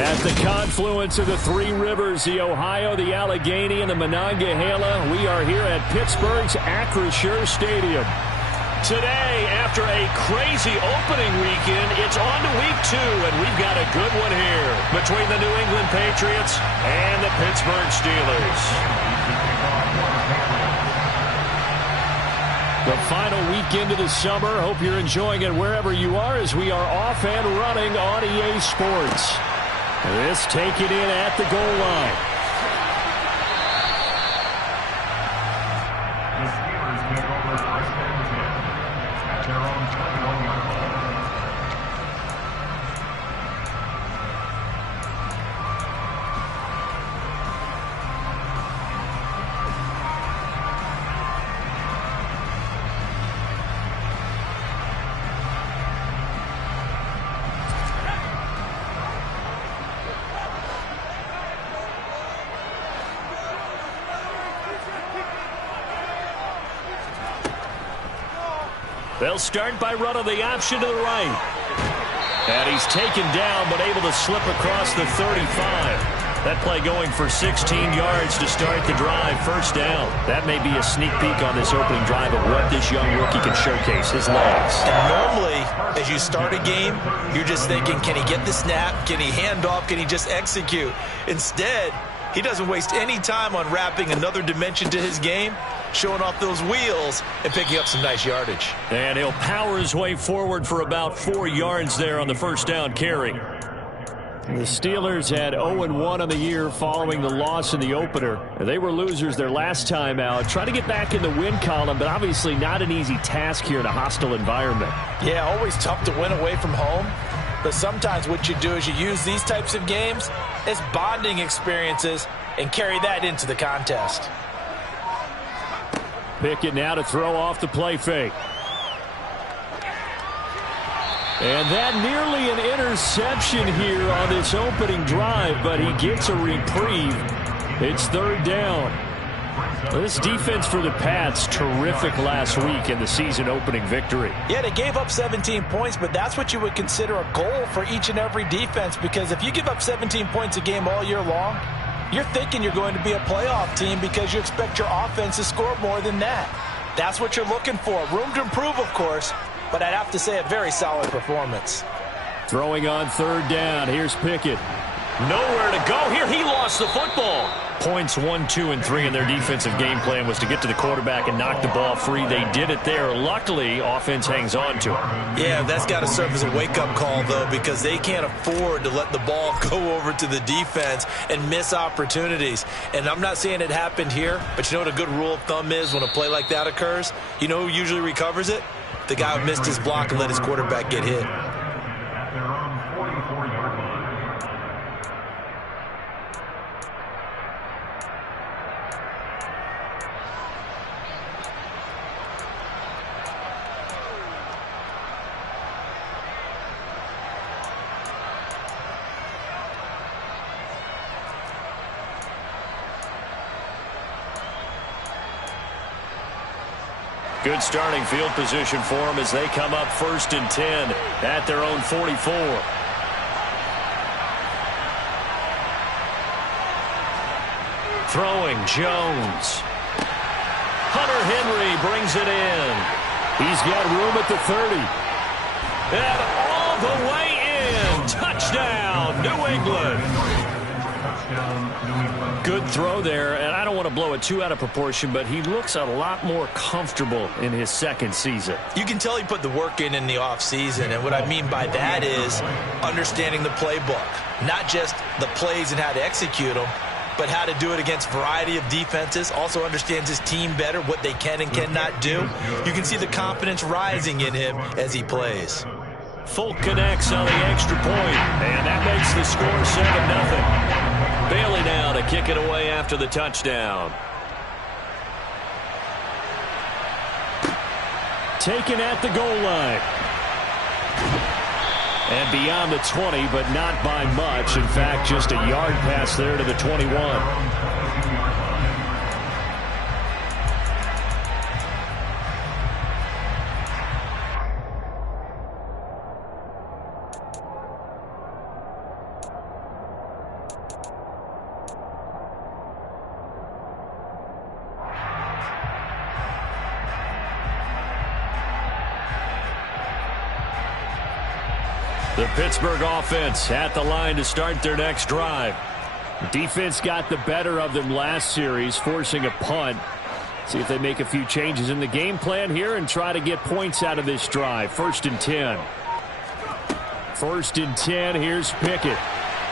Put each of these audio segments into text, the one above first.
At the confluence of the three rivers, the Ohio, the Allegheny, and the Monongahela, we are here at Pittsburgh's Acrisure Stadium. Today, after a crazy opening weekend, it's on to week 2, and we've got a good one here between the New England Patriots and the Pittsburgh Steelers. The final weekend of the summer. Hope you're enjoying it wherever you are as we are off and running on EA Sports. This take it in at the goal line. The Steelers take over first and 10 at their own 21-yard line. They'll start by running the option to the right. And he's taken down, but able to slip across the 35. That play going for 16 yards to start the drive. First down. That may be a sneak peek on this opening drive of what this young rookie can showcase, his legs. And normally, as you start a game, you're just thinking, can he get the snap? Can he hand off? Can he just execute? Instead, he doesn't waste any time on wrapping another dimension to his game, showing off those wheels and picking up some nice yardage. And he'll power his way forward for about 4 yards there on the first down carry. The Steelers had 0-1 on the year following the loss in the opener. They were losers their last time out. Trying to get back in the win column, but obviously not an easy task here in a hostile environment. Yeah, always tough to win away from home. But sometimes what you do is you use these types of games as bonding experiences and carry that into the contest. Pickett now to throw off the play fake. And that nearly an interception here on this opening drive, but he gets a reprieve. It's third down. This defense for the Pats, terrific last week in the season-opening victory. Yeah, they gave up 17 points, but that's what you would consider a goal for each and every defense, because if you give up 17 points a game all year long, you're thinking you're going to be a playoff team because you expect your offense to score more than that. That's what you're looking for. Room to improve, of course, but I'd have to say a very solid performance. Throwing on third down. Here's Pickett. Nowhere to go here. He lost the football. Points 1, 2, and 3 in their defensive game plan was to get to the quarterback and knock the ball free. They did it there. Luckily, offense hangs on to it. Yeah, that's got to serve as a wake-up call, though, because they can't afford to let the ball go over to the defense and miss opportunities. And I'm not saying it happened here, but you know what a good rule of thumb is when a play like that occurs? You know who usually recovers it? The guy who missed his block and let his quarterback get hit. At their own 44-yard line. Good starting field position for them as they come up first and 10 at their own 44. Throwing Jones. Hunter Henry brings it in. He's got room at the 30. And all the way in. Touchdown, New England. Good throw there, and I don't want to blow it too out of proportion, but he looks a lot more comfortable in his second season. You can tell he put the work in the offseason, and what I mean by that is understanding the playbook. Not just the plays and how to execute them, but how to do it against a variety of defenses. Also understands his team better, what they can and cannot do. You can see the confidence rising in him as he plays. Folk connects on the extra point, and that makes the score 7-0. Bailey now to kick it away after the touchdown. Taken at the goal line. And beyond the 20, but not by much. In fact, just a yard pass there to the 21. The Pittsburgh offense at the line to start their next drive. Defense got the better of them last series, forcing a punt. See if they make a few changes in the game plan here and try to get points out of this drive. 1st and 10. 1st and 10. Here's Pickett.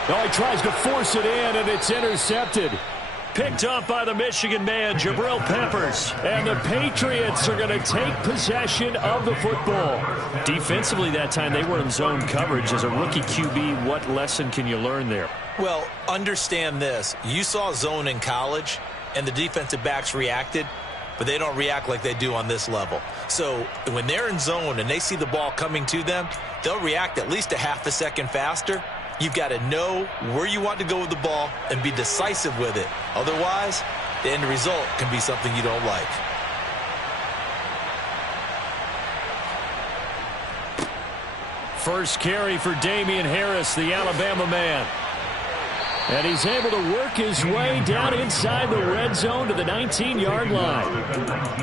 Oh, he tries to force it in, and it's intercepted. Picked up by the Michigan man, Jabril Peppers. And the Patriots are going to take possession of the football. Defensively that time, they were in zone coverage. As a rookie QB, what lesson can you learn there? Well, understand this. You saw zone in college, and the defensive backs reacted, but they don't react like they do on this level. So when they're in zone and they see the ball coming to them, they'll react at least a half a second faster. You've got to know where you want to go with the ball and be decisive with it. Otherwise, the end result can be something you don't like. First carry for Damian Harris, the Alabama man. And he's able to work his way down inside the red zone to the 19-yard line.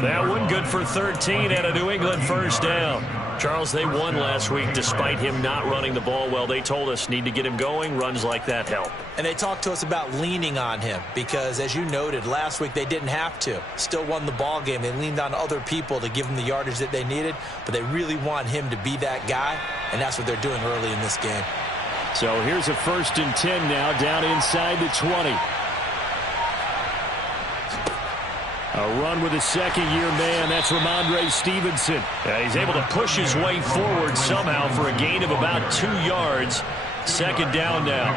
That one good for 13 and a New England first down. Charles, they won last week despite him not running the ball well. They told us need to get him going. Runs like that help. And they talked to us about leaning on him because, as you noted, last week they didn't have to. Still won the ball game. They leaned on other people to give them the yardage that they needed, but they really want him to be that guy, and that's what they're doing early in this game. So here's a 1st and 10 now down inside the 20. A run with a second-year man. That's Ramondre Stevenson. He's able to push his way forward somehow for a gain of about 2 yards. 2nd down now.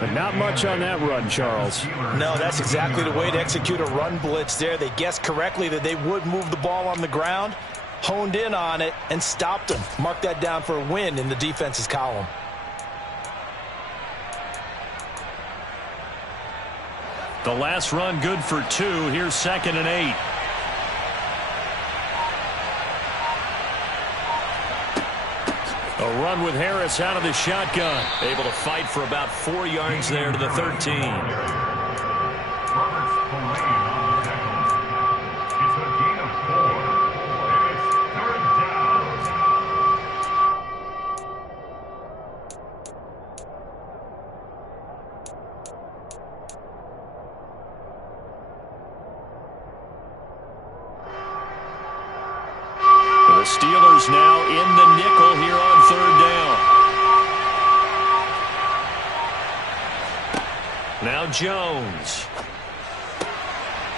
But not much on that run, Charles. No, that's exactly the way to execute a run blitz there. They guessed correctly that they would move the ball on the ground, honed in on it, and stopped them. Mark that down for a win in the defense's column. The last run good for 2. Here's 2nd and 8. A run with Harris out of the shotgun. Able to fight for about 4 yards there to the 13. The Steelers now in the nickel here on 3rd down. Now Jones.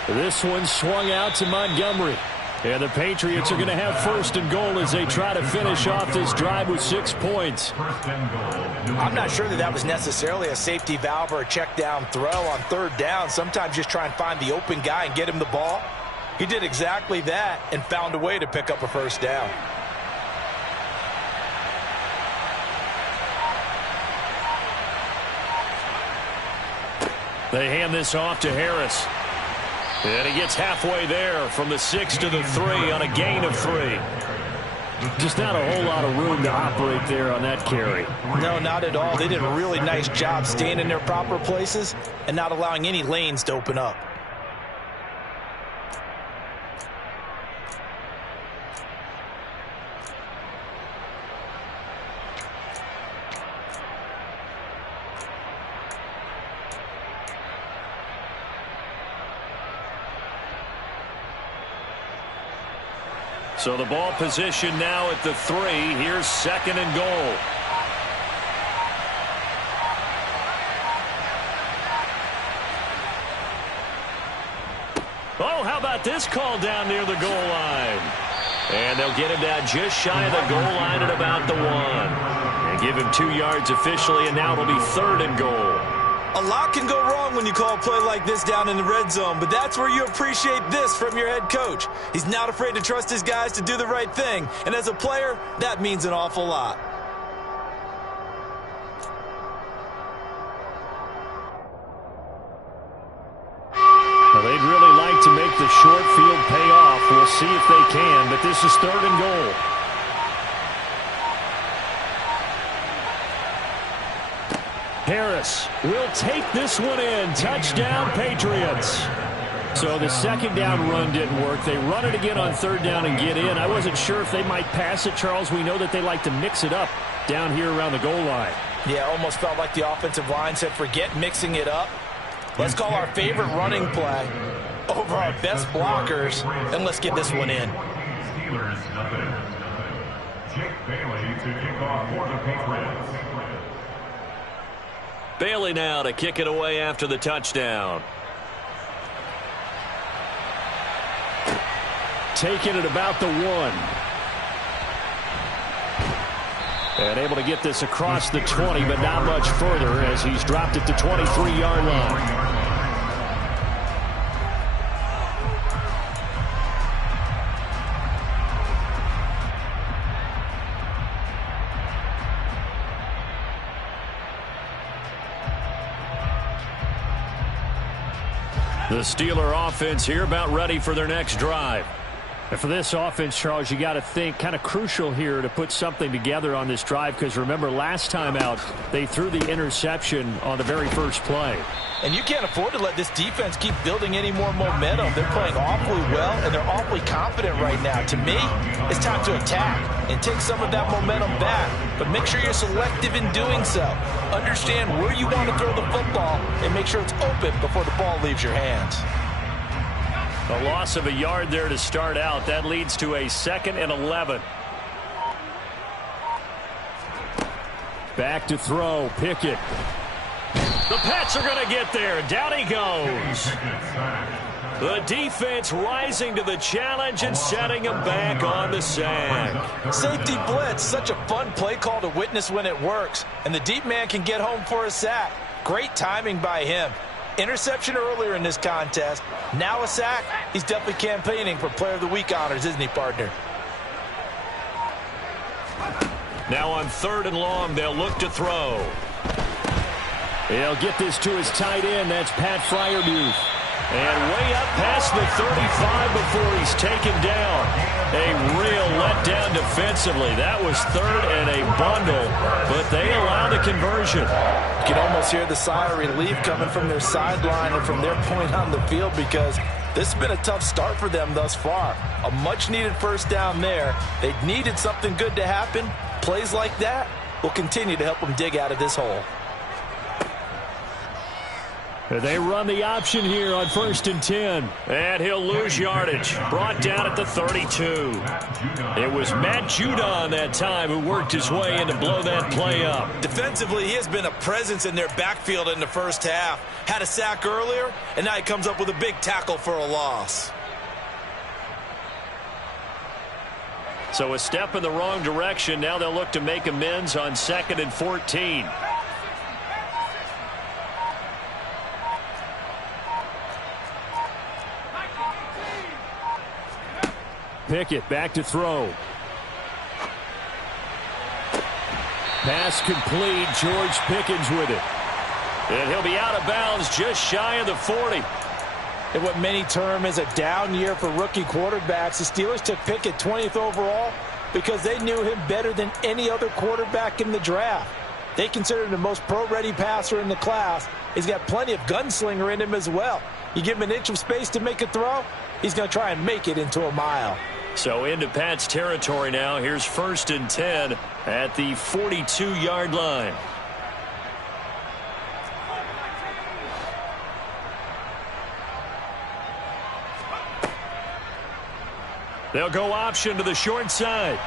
This one swung out to Montgomery. And the Patriots are going to have 1st and goal as they try to finish off this drive with 6 points. I'm not sure that was necessarily a safety valve or a check down throw on 3rd down. Sometimes just try and find the open guy and get him the ball. He did exactly that and found a way to pick up a 1st down. They hand this off to Harris. And he gets halfway there from the 6 to the 3 on a gain of 3. Just not a whole lot of room to operate there on that carry. No, not at all. They did a really nice job staying in their proper places and not allowing any lanes to open up. So the ball position now at the 3. Here's 2nd and goal. Oh, how about this call down near the goal line? And they'll get him down just shy of the goal line at about the 1. And give him 2 yards officially, and now it'll be 3rd and goal. A lot can go wrong when you call a play like this down in the red zone, but that's where you appreciate this from your head coach. He's not afraid to trust his guys to do the right thing, and as a player, that means an awful lot. Well, they'd really like to make the short field pay off. We'll see if they can, but this is 3rd and goal. Harris will take this one in. Touchdown, Patriots. So the 2nd down run didn't work. They run it again on 3rd down and get in. I wasn't sure if they might pass it, Charles. We know that they like to mix it up. down here around the goal line. Yeah, almost felt like the offensive line said, forget mixing it up. Let's call our favorite running play over our best blockers, and let's get this one in. Steelers nothing. Jake Bailey to kick off for the Patriots. Bailey now to kick it away after the touchdown. Taking it about the 1. And able to get this across the 20, but not much further as he's dropped it to 23-yard line. The Steeler offense here about ready for their next drive. And for this offense, Charles, you got to think kind of crucial here to put something together on this drive, because remember last time out they threw the interception on the very first play. And you can't afford to let this defense keep building any more momentum. They're playing awfully well, and they're awfully confident right now. To me, it's time to attack and take some of that momentum back. But make sure you're selective in doing so. Understand where you want to throw the football and make sure it's open before the ball leaves your hands. A loss of a yard there to start out. That leads to a 2nd and 11. Back to throw. Pickett. The Pats are going to get there. Down he goes. The defense rising to the challenge and setting him back on the sack. Safety blitz, such a fun play call to witness when it works. And the deep man can get home for a sack. Great timing by him. Interception earlier in this contest. Now a sack. He's definitely campaigning for Player of the Week honors, isn't he, partner? Now on 3rd and long, they'll look to throw. He'll get this to his tight end. That's Pat Freiermuth. And way up past the 35 before he's taken down. A real letdown defensively. That was 3rd and a bundle, but they allow the conversion. You can almost hear the sigh of relief coming from their sideline and from their point on the field, because this has been a tough start for them thus far. A much-needed first down there. They needed something good to happen. Plays like that will continue to help them dig out of this hole. They run the option here on 1st and 10. And he'll lose yardage. Brought down at the 32. It was Matt Judon that time who worked his way in to blow that play up. Defensively, he has been a presence in their backfield in the first half. Had a sack earlier, and now he comes up with a big tackle for a loss. So a step in the wrong direction. Now they'll look to make amends on 2nd and 14. Pickett back to throw. Pass complete. George Pickens with it. And he'll be out of bounds just shy of the 40. In what many term is a down year for rookie quarterbacks, the Steelers took Pickett 20th overall because they knew him better than any other quarterback in the draft. They consider him the most pro-ready passer in the class. He's got plenty of gunslinger in him as well. You give him an inch of space to make a throw, he's going to try and make it into a mile. So into Pat's territory now. Here's 1st and 10 at the 42-yard line. They'll go option to the short side.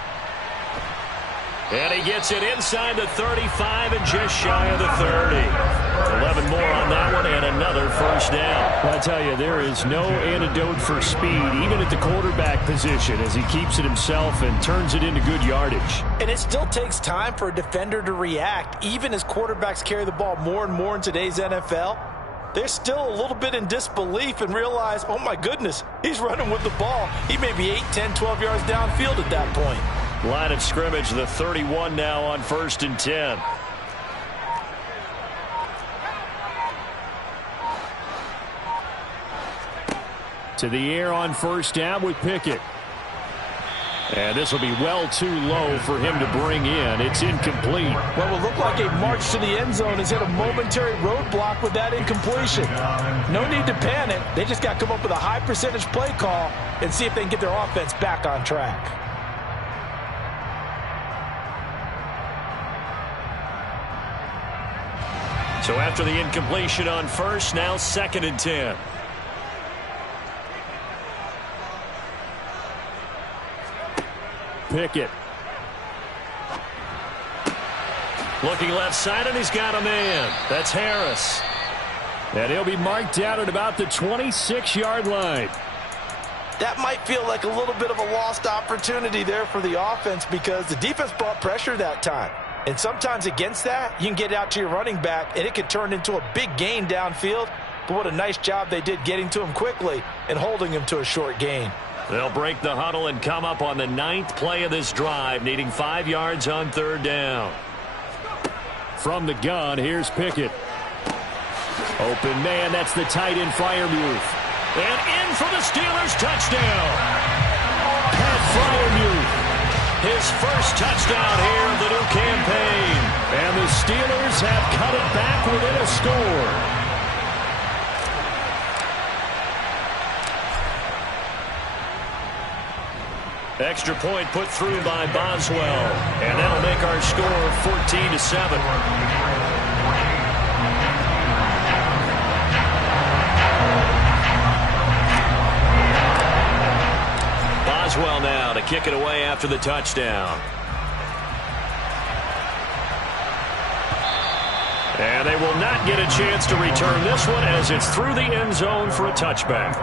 And he gets it inside the 35 and just shy of the 30. 11 more on that one and another first down. I tell you, there is no antidote for speed, even at the quarterback position, as he keeps it himself and turns it into good yardage. And it still takes time for a defender to react, even as quarterbacks carry the ball more and more in today's NFL. They're still a little bit in disbelief and realize, oh my goodness, he's running with the ball. He may be 8, 10, 12 yards downfield at that point. Line of scrimmage, the 31 now on 1st and 10. To the air on 1st down with Pickett. And this will be well too low for him to bring in. It's incomplete. What will look like a march to the end zone has hit a momentary roadblock with that incompletion. No need to panic. They just got to come up with a high percentage play call and see if they can get their offense back on track. So after the incompletion on first, now 2nd and 10. Pickett. Looking left side, and he's got a man. That's Harris. And he'll be marked out at about the 26-yard line. That might feel like a little bit of a lost opportunity there for the offense because the defense brought pressure that time. And sometimes against that, you can get out to your running back, and it could turn into a big gain downfield. But what a nice job they did getting to him quickly and holding him to a short gain. They'll break the huddle and come up on the 9th play of this drive, needing 5 yards on 3rd down. From the gun, here's Pickett. Open man, that's the tight end Freiermuth. And in for the Steelers touchdown. Pat Freiermuth. His first touchdown here of the new campaign. And the Steelers have cut it back within a score. Extra point put through by Boswell. And that'll make our score 14-7. Boswell now to kick it away after the touchdown. And they will not get a chance to return this one as it's through the end zone for a touchback.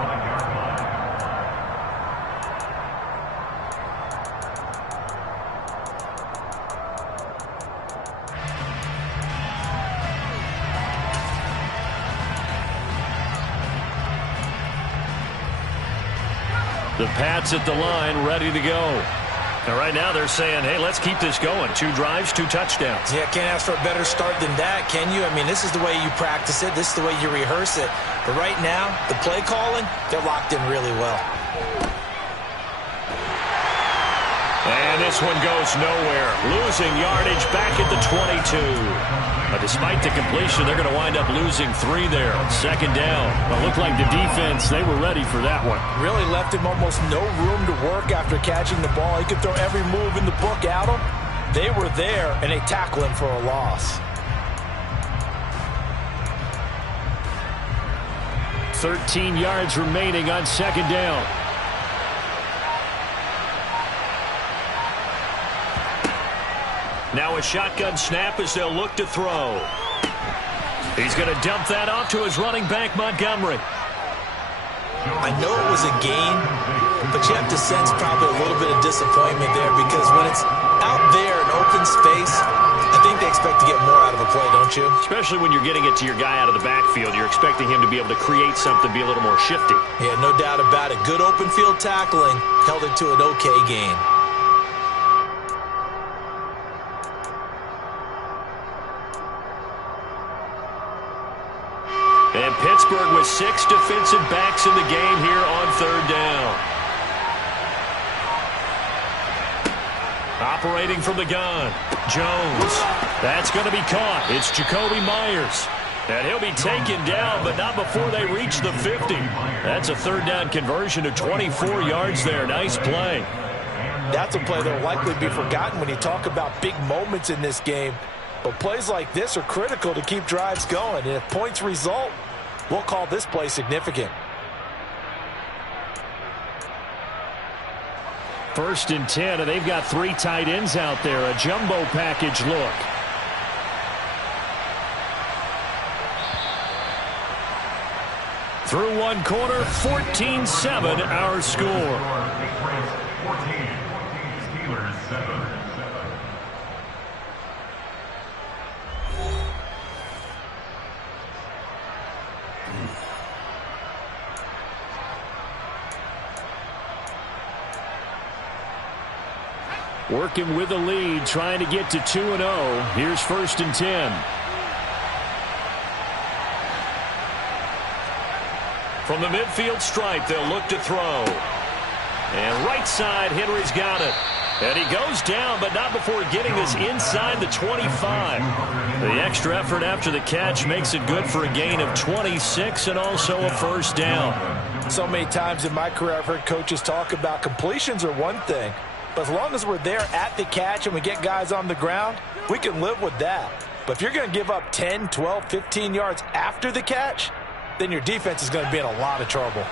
The Pats at the line, ready to go. And right now they're saying, hey, let's keep this going. 2 drives, 2 touchdowns. Yeah, can't ask for a better start than that, can you? I mean, this is the way you practice it. This is the way you rehearse it. But right now, the play calling, they're locked in really well. And this one goes nowhere. Losing yardage back at the 22. But despite the completion, they're going to wind up losing 3 there. 2nd down. Well, it looked like the defense, they were ready for that one. Really left him almost no room to work after catching the ball. He could throw every move in the book at him. They were there, and they tackle him for a loss. 13 yards remaining on 2nd down. Now a shotgun snap as they'll look to throw. He's going to dump that off to his running back, Montgomery. I know it was a gain, but you have to sense probably a little bit of disappointment there because when it's out there in open space, I think they expect to get more out of a play, don't you? Especially when you're getting it to your guy out of the backfield. You're expecting him to be able to create something, be a little more shifty. Yeah, no doubt about it. Good open field tackling held it to an okay gain. And Pittsburgh with 6 defensive backs in the game here on 3rd down. Operating from the gun, Jones. That's going to be caught. It's Jacoby Myers. And he'll be taken down, but not before they reach the 50. That's a 3rd down conversion of 24 yards there. Nice play. That's a play that will likely be forgotten when you talk about big moments in this game. But plays like this are critical to keep drives going. And if points result, we'll call this play significant. 1st and 10, and they've got 3 tight ends out there. A jumbo package look. Through 1 quarter, 14-7 our score. 14, Steelers 7. Working with the lead, trying to get to 2-0. Here's 1st and 10. From the midfield stripe, they'll look to throw. And right side, Henry's got it. And he goes down, but not before getting this inside the 25. The extra effort after the catch makes it good for a gain of 26 and also a 1st down. So many times in my career, I've heard coaches talk about completions are one thing. But as long as we're there at the catch and we get guys on the ground, we can live with that. But if you're going to give up 10, 12, 15 yards after the catch, then your defense is going to be in a lot of trouble.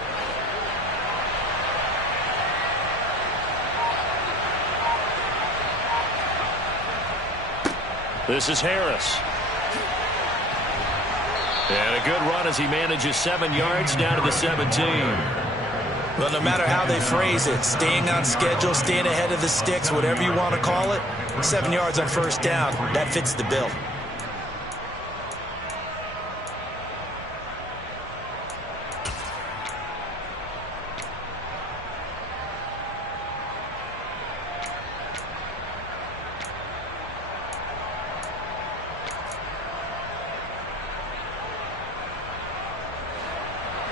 This is Harris. And a good run as he manages 7 yards down to the 17. Well, no matter how they phrase it, staying on schedule, staying ahead of the sticks, whatever you want to call it, 7 yards on first down, that fits the bill.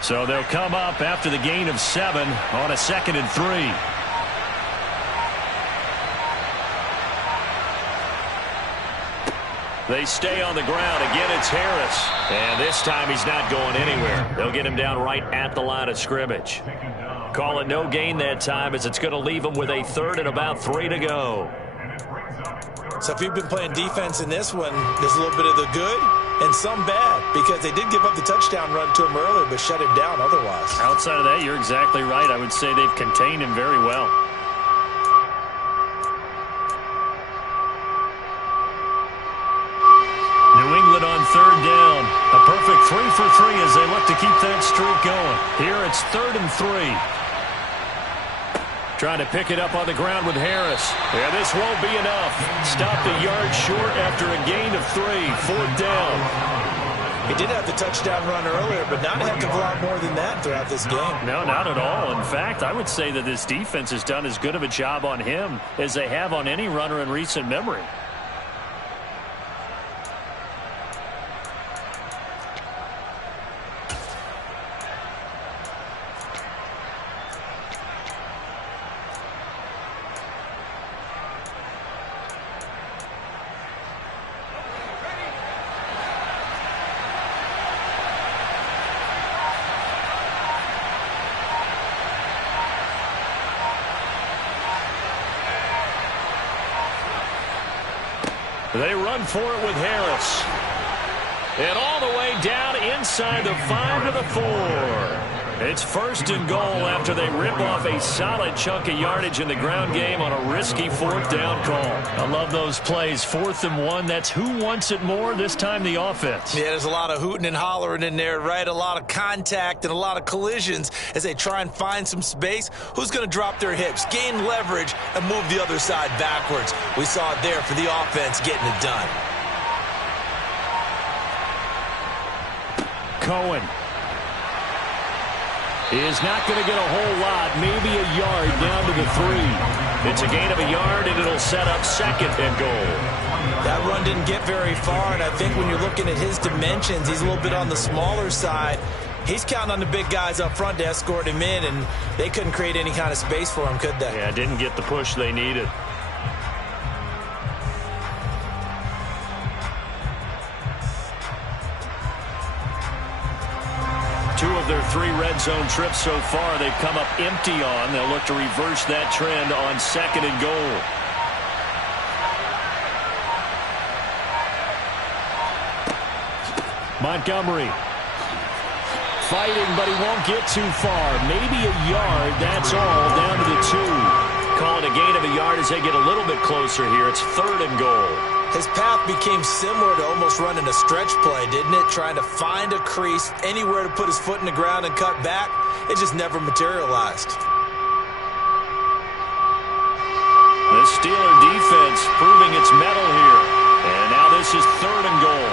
So they'll come up after the gain of 7 on a 2nd and 3. They stay on the ground. Again, it's Harris. And this time he's not going anywhere. They'll get him down right at the line of scrimmage. Call it no gain that time as it's going to leave him with a 3rd and about 3 to go. So if you've been playing defense in this one, there's a little bit of the good and some bad, because they did give up the touchdown run to him earlier but shut him down otherwise. Outside of that, you're exactly right. I would say they've contained him very well. New England on 3rd down. A perfect 3 for 3 as they look to keep that streak going. Here it's 3rd and 3. Trying to pick it up on the ground with Harris. Yeah, this won't be enough. Stopped a yard short after a gain of 3. 4th down. He did have the touchdown run earlier, but not a heck of a lot more than that throughout this game. No, not at all. In fact, I would say that this defense has done as good of a job on him as they have on any runner in recent memory. They run for it with Harris. And all the way down inside the 5 to the 4. It's 1st and goal after they rip off a solid chunk of yardage in the ground game on a risky 4th down call. I love those plays. 4th and 1. That's who wants it more, this time the offense. Yeah, there's a lot of hooting and hollering in there, right? A lot of contact and a lot of collisions as they try and find some space. Who's going to drop their hips, gain leverage, and move the other side backwards? We saw it there for the offense getting it done. Cohen is not going to get a whole lot, maybe a yard down to the 3. It's a gain of a yard, and it'll set up 2nd and goal. That run didn't get very far, and I think when you're looking at his dimensions, he's a little bit on the smaller side. He's counting on the big guys up front to escort him in, and they couldn't create any kind of space for him, could they? Yeah, didn't get the push they needed. Two of their 3 red zone trips so far, they've come up empty on. They'll look to reverse that trend on 2nd and goal. Montgomery fighting, but he won't get too far. Maybe a yard, that's all, down to the 2. Call it a gain of a yard as they get a little bit closer here. It's 3rd and goal. His path became similar to almost running a stretch play, didn't it? Trying to find a crease, anywhere to put his foot in the ground and cut back. It just never materialized. The Steeler defense proving its mettle here. And now this is 3rd and goal.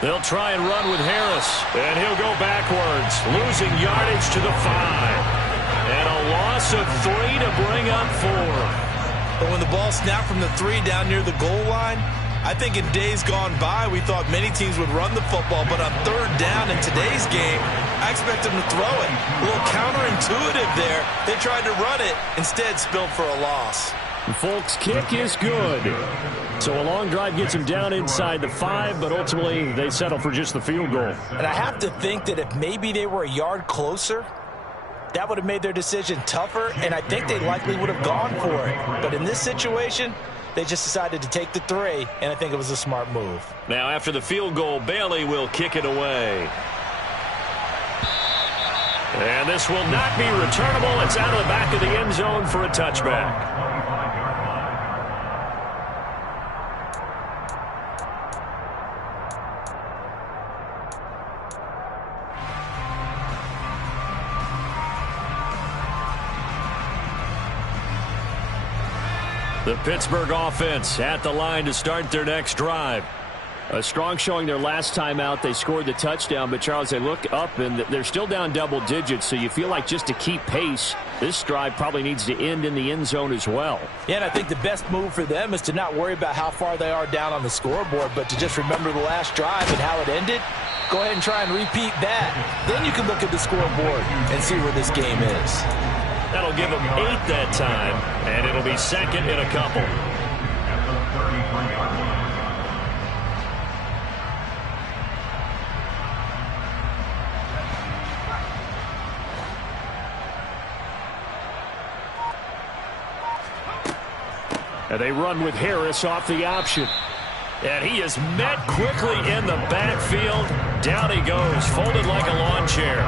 They'll try and run with Harris. And he'll go backwards, losing yardage to the 5. And a loss of 3 to bring up 4. But when the ball snapped from the 3 down near the goal line, I think in days gone by, we thought many teams would run the football. But on 3rd down in today's game, I expect them to throw it. A little counterintuitive there. They tried to run it, instead spilled for a loss. Folks, kick is good. So a long drive gets them down inside the 5, but ultimately they settle for just the field goal. And I have to think that if maybe they were a yard closer, that would have made their decision tougher, and I think they likely would have gone for it. But in this situation, they just decided to take the 3, and I think it was a smart move. Now, after the field goal, Bailey will kick it away. And this will not be returnable. It's out of the back of the end zone for a touchback. The Pittsburgh offense at the line to start their next drive. A strong showing their last time out. They scored the touchdown, but, Charles, they look up, and they're still down double digits, so you feel like just to keep pace, this drive probably needs to end in the end zone as well. Yeah, and I think the best move for them is to not worry about how far they are down on the scoreboard, but to just remember the last drive and how it ended. Go ahead and try and repeat that. Then you can look at the scoreboard and see where this game is. That'll give them 8 that time, and it'll be second in a couple. At the 33-yard line. And they run with Harris off the option. And he is met quickly in the backfield. Down he goes, folded like a lawn chair.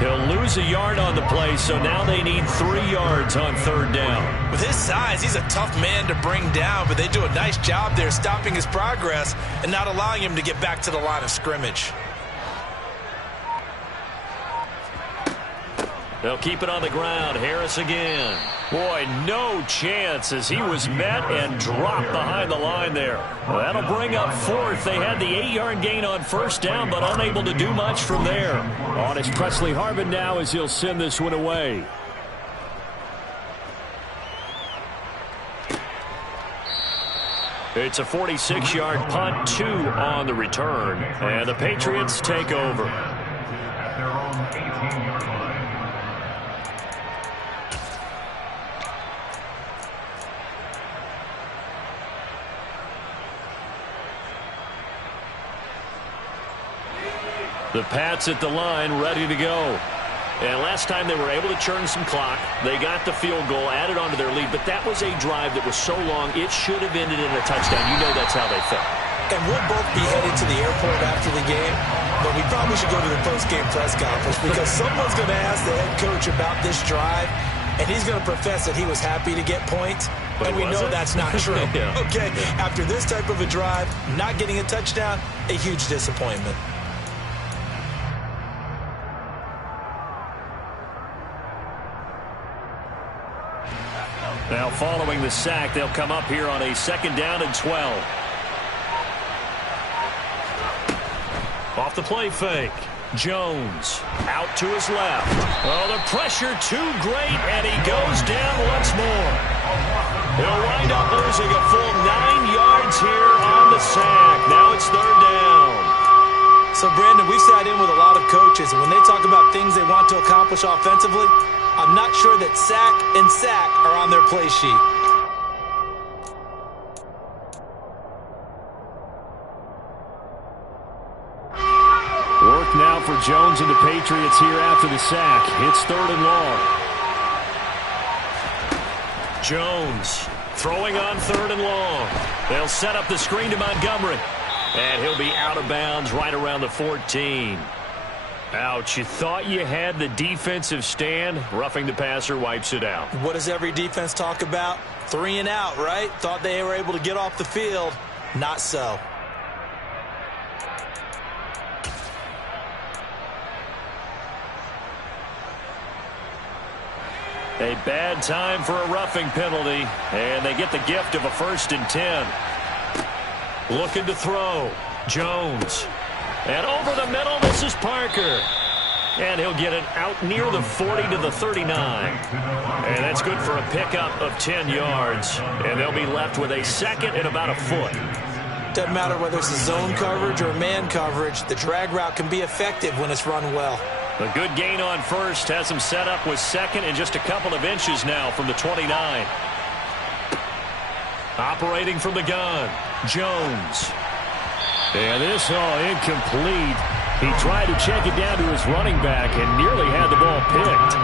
He'll lose a yard on the play, so now they need 3 yards on third down. With his size, he's a tough man to bring down, but they do a nice job there stopping his progress and not allowing him to get back to the line of scrimmage. They'll keep it on the ground. Harris again. Boy, no chance as he was met and dropped behind the line there. Well, that'll bring up fourth. They had the 8-yard gain on first down, but unable to do much from there. On is Presley Harvin now as he'll send this one away. It's a 46-yard punt, 2 on the return, and the Patriots take over. At their own 18-yard line. The Pats at the line, ready to go. And last time they were able to churn some clock. They got the field goal, added onto their lead, but that was a drive that was so long, it should have ended in a touchdown. You know that's how they felt. And we'll both be headed to the airport after the game, but we probably should go to the post-game press conference because someone's going to ask the head coach about this drive, and he's going to profess that he was happy to get points, and we know that's not true. Yeah. Okay, after this type of a drive, not getting a touchdown, a huge disappointment. Now following the sack, they'll come up here on a 2nd down and 12. Off the play fake. Jones out to his left. Oh, the pressure too great, and he goes down once more. He'll wind up losing a full 9 yards here on the sack. Now it's 3rd down. So, Brandon, we've sat in with a lot of coaches, and when they talk about things they want to accomplish offensively, I'm not sure that sack and sack are on their play sheet. Work now for Jones and the Patriots here after the sack. It's 3rd and long. Jones throwing on 3rd and long. They'll set up the screen to Montgomery. And he'll be out of bounds right around the 14. Ouch, you thought you had the defensive stand. Roughing the passer wipes it out. What does every defense talk about? 3 and out, right? Thought they were able to get off the field. Not so. A bad time for a roughing penalty, and they get the gift of a 1st and 10. Looking to throw. Jones. And over the middle, this is Parker. And he'll get it out near the 40 to the 39. And that's good for a pickup of 10 yards. And they'll be left with a 2nd and about a foot. Doesn't matter whether it's a zone coverage or man coverage, the drag route can be effective when it's run well. A good gain on 1st has him set up with 2nd and just a couple of inches now from the 29. Operating from the gun, Jones. And this all incomplete. He tried to check it down to his running back and nearly had the ball picked.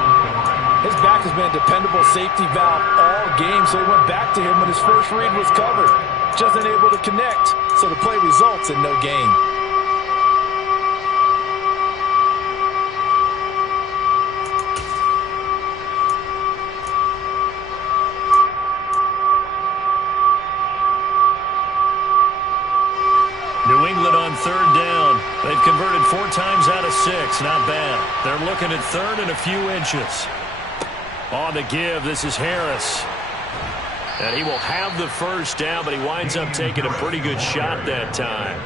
His back has been a dependable safety valve all game, so he went back to him when his first read was covered. Just unable to connect, so the play results in no gain. New England on third down. They've converted 4 times out of 6. Not bad. They're looking at third and a few inches. On the give, this is Harris. And he will have the first down, but he winds up taking a pretty good shot that time.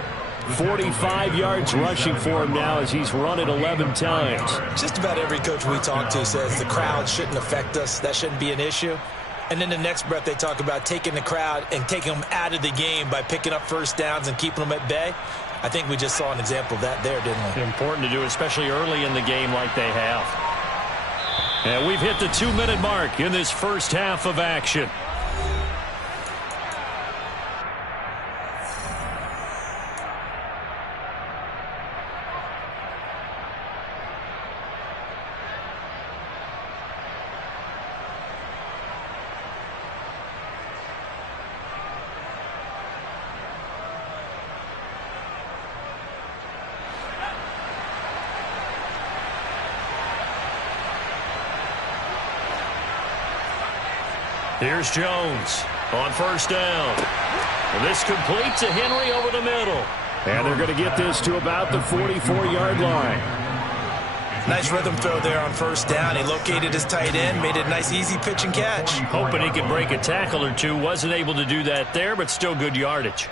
45 yards rushing for him now as he's run it 11 times. Just about every coach we talk to says the crowd shouldn't affect us. That shouldn't be an issue. And then the next breath they talk about taking the crowd and taking them out of the game by picking up first downs and keeping them at bay. I think we just saw an example of that there, didn't we? Important to do, especially early in the game like they have. And we've hit the 2-minute mark in this first half of action. Here's Jones on first down. And this complete to Henry over the middle. And they're going to get this to about the 44-yard line. Nice rhythm throw there on first down. He located his tight end, made it a nice easy pitch and catch. Hoping he could break a tackle or two. Wasn't able to do that there, but still good yardage.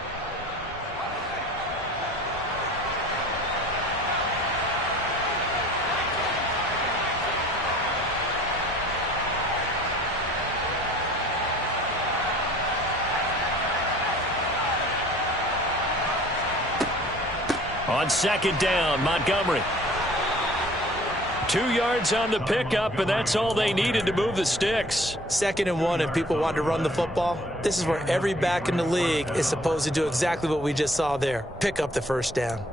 On second down, Montgomery. 2 yards on the pickup, and that's all they needed to move the sticks. 2nd and 1, if people want to run the football, this is where every back in the league is supposed to do exactly what we just saw there. Pick up the first down.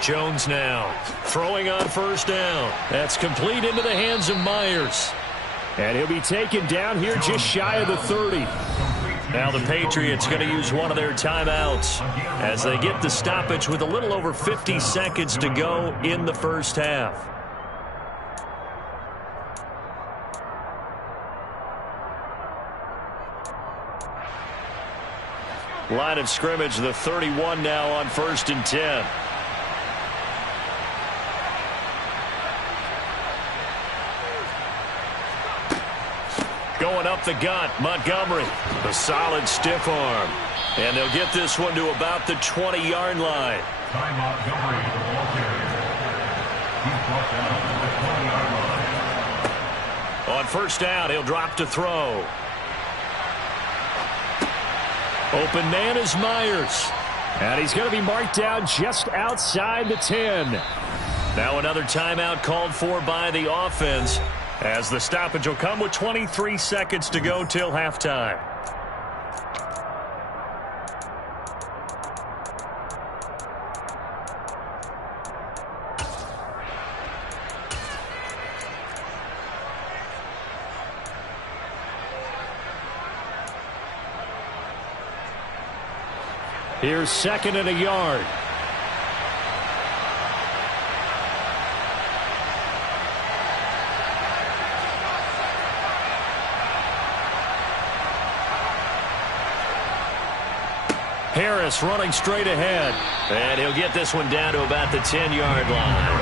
Jones now throwing on first down. That's complete into the hands of Myers. And he'll be taken down here just shy of the 30. Now the Patriots going to use one of their timeouts as they get the stoppage with a little over 50 seconds to go in the first half. Line of scrimmage, the 31 now on 1st and 10. Going up the gut, Montgomery. A solid stiff arm. And they'll get this one to about the 20-yard line. Ty Montgomery, the ball carrier. He's brought down to the 20-yard line. On first down, he'll drop to throw. Open man is Myers. And he's going to be marked down just outside the 10. Now another timeout called for by the offense, as the stoppage will come with 23 seconds to go till halftime. Here's 2nd and a yard. Harris running straight ahead. And he'll get this one down to about the 10-yard line.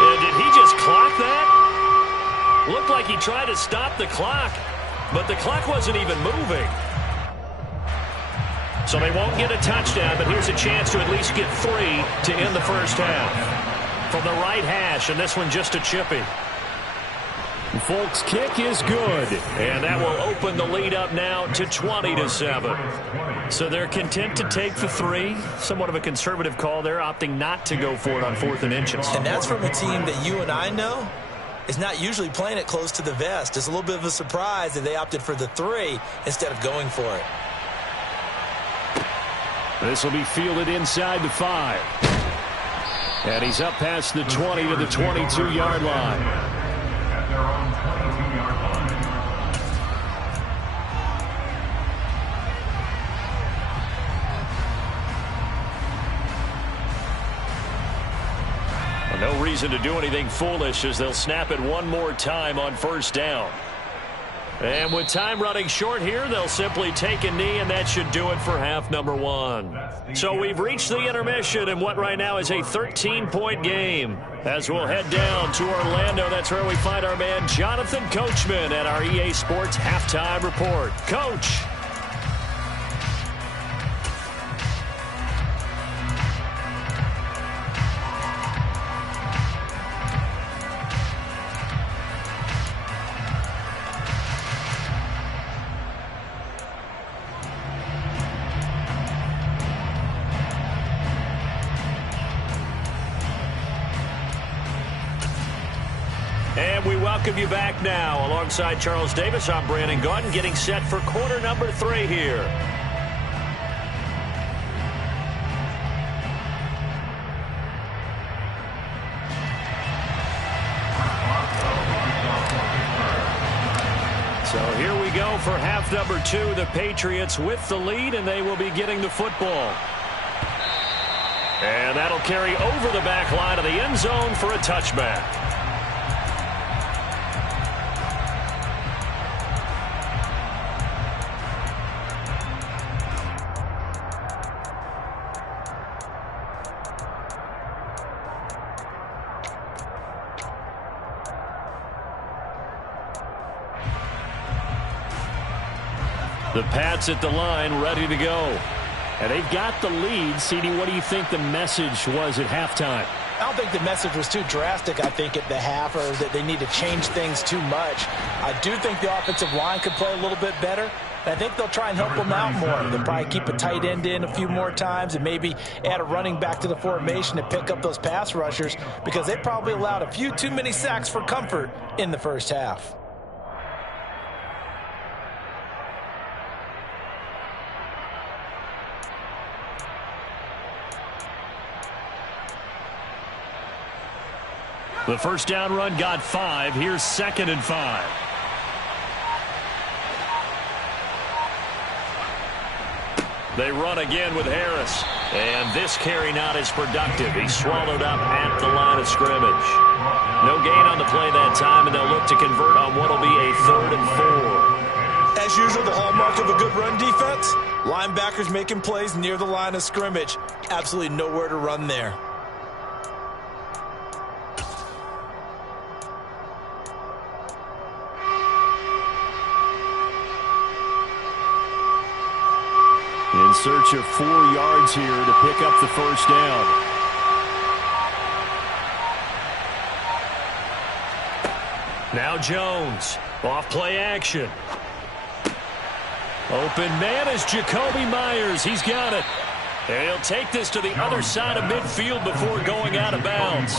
And did he just clock that? Looked like he tried to stop the clock, but the clock wasn't even moving. So they won't get a touchdown, but here's a chance to at least get 3 to end the first half. From the right hash, and this one just a chippy. Folk's kick is good, and that will open the lead up now to 20-7. So they're content to take the 3. Somewhat of a conservative call there, opting not to go for it on 4th and inches. And that's from a team that you and I know is not usually playing it close to the vest. It's a little bit of a surprise that they opted for the 3 instead of going for it. This will be fielded inside the 5. And he's up past the 20 to the 22-yard line. At their own 22-yard line. Well, no reason to do anything foolish as they'll snap it one more time on 1st down. And with time running short here, they'll simply take a knee, and that should do it for half number 1. So we've reached the intermission in what right now is a 13-point game. As we'll head down to Orlando, that's where we find our man Jonathan Coachman at our EA Sports Halftime Report. Coach. And we welcome you back now. Alongside Charles Davis, I'm Brandon Gaudin, getting set for quarter number 3 here. So here we go for half number 2. The Patriots with the lead, and they will be getting the football. And that'll carry over the back line of the end zone for a touchback. The Pats at the line, ready to go. And they've got the lead. CD, what do you think the message was at halftime? I don't think the message was too drastic, I think, at the half, or that they need to change things too much. I do think the offensive line could play a little bit better. And I think they'll try and help them out more. They'll probably keep a tight end in a few more times and maybe add a running back to the formation to pick up those pass rushers, because they probably allowed a few too many sacks for comfort in the first half. The first down run got 5. Here's 2nd and 5. They run again with Harris. And this carry not as productive. He's swallowed up at the line of scrimmage. No gain on the play that time, and they'll look to convert on what will be a 3rd and 4. As usual, the hallmark of a good run defense, linebackers making plays near the line of scrimmage. Absolutely nowhere to run there. In search of 4 yards here to pick up the first down. Now Jones, off play action. Open man is Jacoby Myers. He's got it. And he'll take this to the other side of midfield before going out of bounds.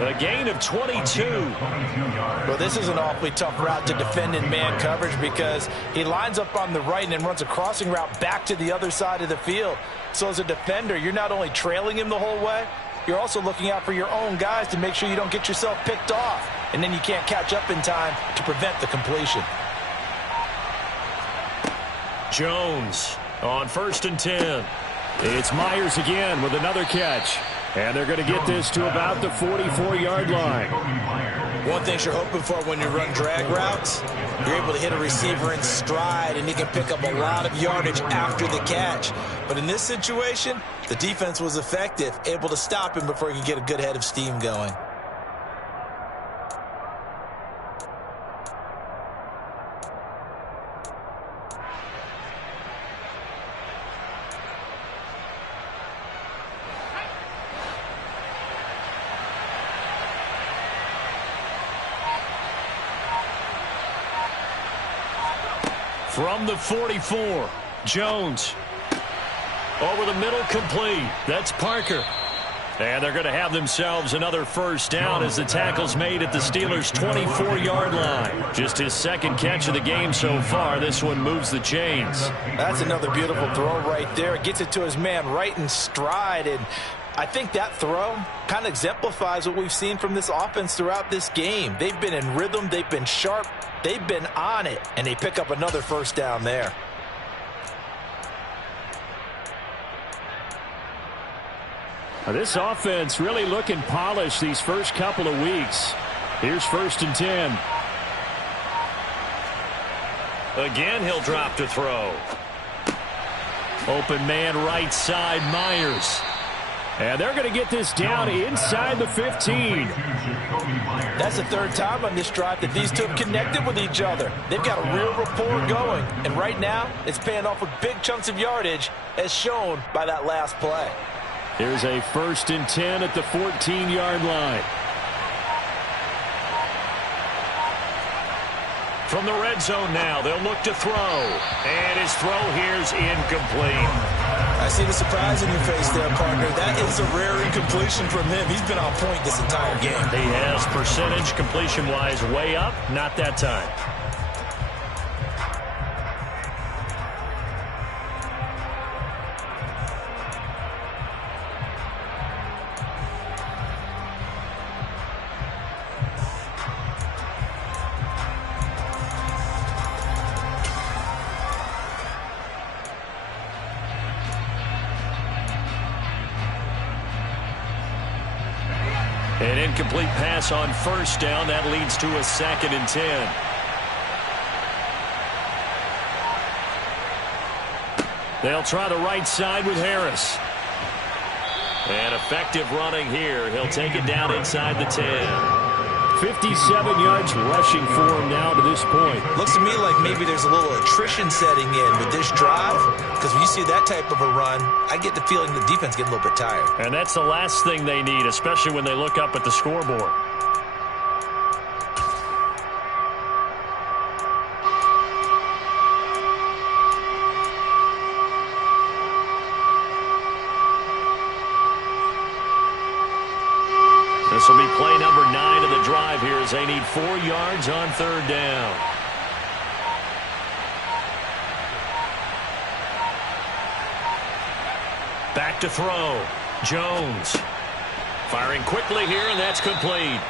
A gain of 22. Well, this is an awfully tough route to defend in man coverage, because he lines up on the right and then runs a crossing route back to the other side of the field. So as a defender, you're not only trailing him the whole way, you're also looking out for your own guys to make sure you don't get yourself picked off. And then you can't catch up in time to prevent the completion. Jones on 1st and 10. It's Myers again with another catch. And they're going to get this to about the 44-yard line. One thing you're hoping for when you run drag routes, you're able to hit a receiver in stride, and he can pick up a lot of yardage after the catch. But in this situation, the defense was effective, able to stop him before he could get a good head of steam going. From the 44, Jones. Over the middle, complete. That's Parker. And they're going to have themselves another first down as the tackle's made at the Steelers' 24-yard line. Just his second catch of the game so far. This one moves the chains. That's another beautiful throw right there. Gets it to his man right in stride. And I think that throw kind of exemplifies what we've seen from this offense throughout this game. They've been in rhythm. They've been sharp. They've been on it. And they pick up another first down there. This offense really looking polished these first couple of weeks. Here's 1st and 10. Again, he'll drop to throw. Open man right side, Myers. And they're going to get this down inside the 15. That's the third time on this drive that these two have connected with each other. They've got a real rapport going. And right now, it's paying off with big chunks of yardage, as shown by that last play. Here's a 1st and 10 at the 14-yard line. From the red zone now, they'll look to throw. And his throw here's incomplete. I see the surprise in your face there, partner. That is a rare incompletion from him. He's been on point this entire game. He has percentage completion-wise way up. Not that time. An incomplete pass on 1st down. That leads to a 2nd and 10. They'll try the right side with Harris. And effective running here. He'll take it down inside the 10. 57 yards rushing for him now to this point. Looks to me like maybe there's a little attrition setting in with this drive, because when you see that type of a run, I get the feeling the defense getting a little bit tired. And that's the last thing they need, especially when they look up at the scoreboard. This will be play number 9 of the drive here as they need 4 yards on 3rd down. Back to throw. Jones. Firing quickly here, and that's complete.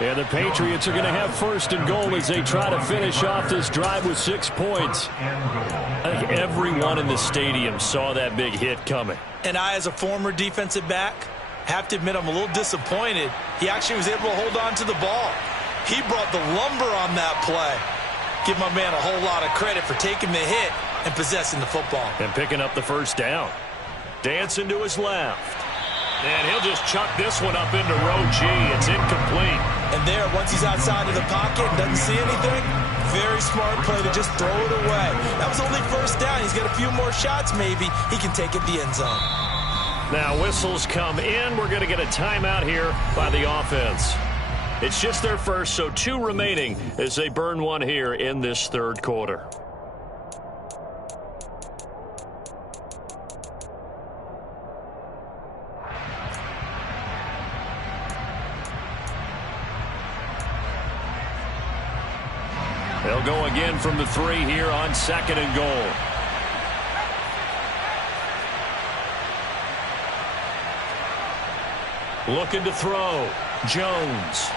And the Patriots are going to have 1st and goal as they try to finish off this drive with 6 points. I think everyone in the stadium saw that big hit coming. And I, as a former defensive back, have to admit I'm a little disappointed. He actually was able to hold on to the ball. He brought the lumber on that play. Give my man a whole lot of credit for taking the hit and possessing the football. And picking up the 1st down. Dancing to his left. And he'll just chuck this one up into row G. It's incomplete. And there, once he's outside of the pocket and doesn't see anything, very smart play to just throw it away. That was only 1st down. He's got a few more shots maybe. He can take it the end zone. Now whistles come in. We're going to get a timeout here by the offense. It's just their first, so 2 remaining as they burn one here in this 3rd quarter. They'll go again from the 3 here on 2nd and goal. Looking to throw. Jones.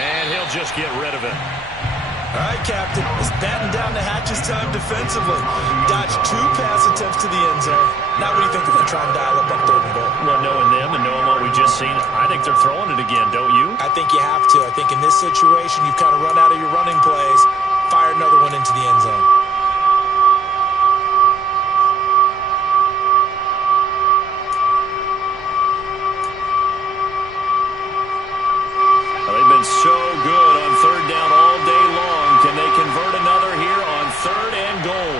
And he'll just get rid of it. All right, Captain. It's batting down the hatches time defensively. Dodged 2 pass attempts to the end zone. Now what do you think they're going to try and dial up on 3rd and goal? Well, knowing them and knowing what we just seen, I think they're throwing it again, don't you? I think you have to. I think in this situation, you've kind of run out of your running plays. Fire another one into the end zone. So good on 3rd down all day long. Can they convert another here on 3rd and goal?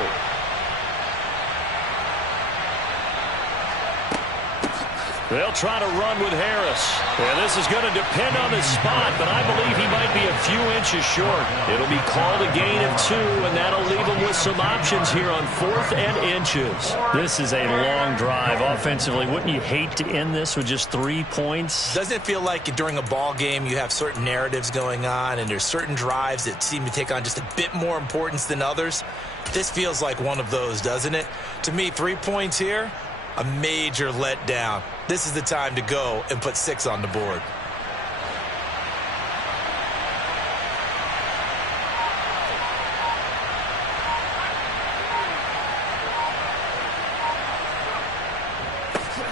They'll try to run with Harris. And this is going to depend on the spot, but I believe he might be a few inches short. It'll be called a gain of 2, and that'll leave him with some options here on 4th and inches. This is a long drive offensively. Wouldn't you hate to end this with just 3 points? Doesn't it feel like during a ball game you have certain narratives going on, and there's certain drives that seem to take on just a bit more importance than others? This feels like one of those, doesn't it? To me, 3 points here, a major letdown. This is the time to go and put 6 on the board.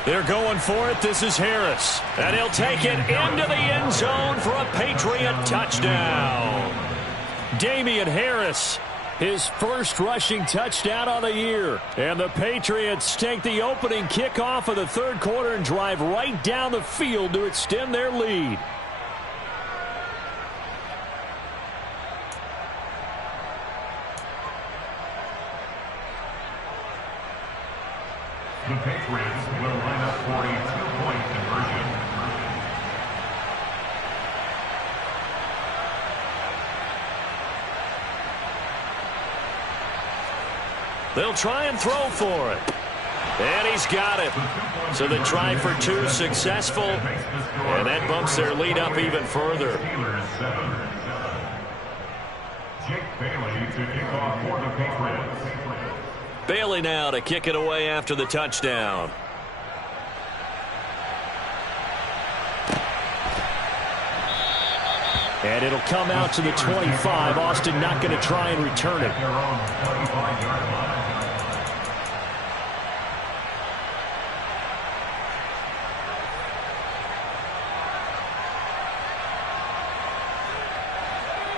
They're going for it. This is Harris. And he'll take it into the end zone for a Patriot touchdown. Damian Harris, his first rushing touchdown of the year. And the Patriots take the opening kickoff of the third quarter and drive right down the field to extend their lead. The Patriots will line up for a 2-point conversion. They'll try and throw for it. And he's got it. So the try for 2 successful. And that bumps their lead up even further. Jake Bailey to kick off for the Patriots. Bailey now to kick it away after the touchdown. And it'll come out to the 25. Austin not going to try and return it. Their own 25-yard line.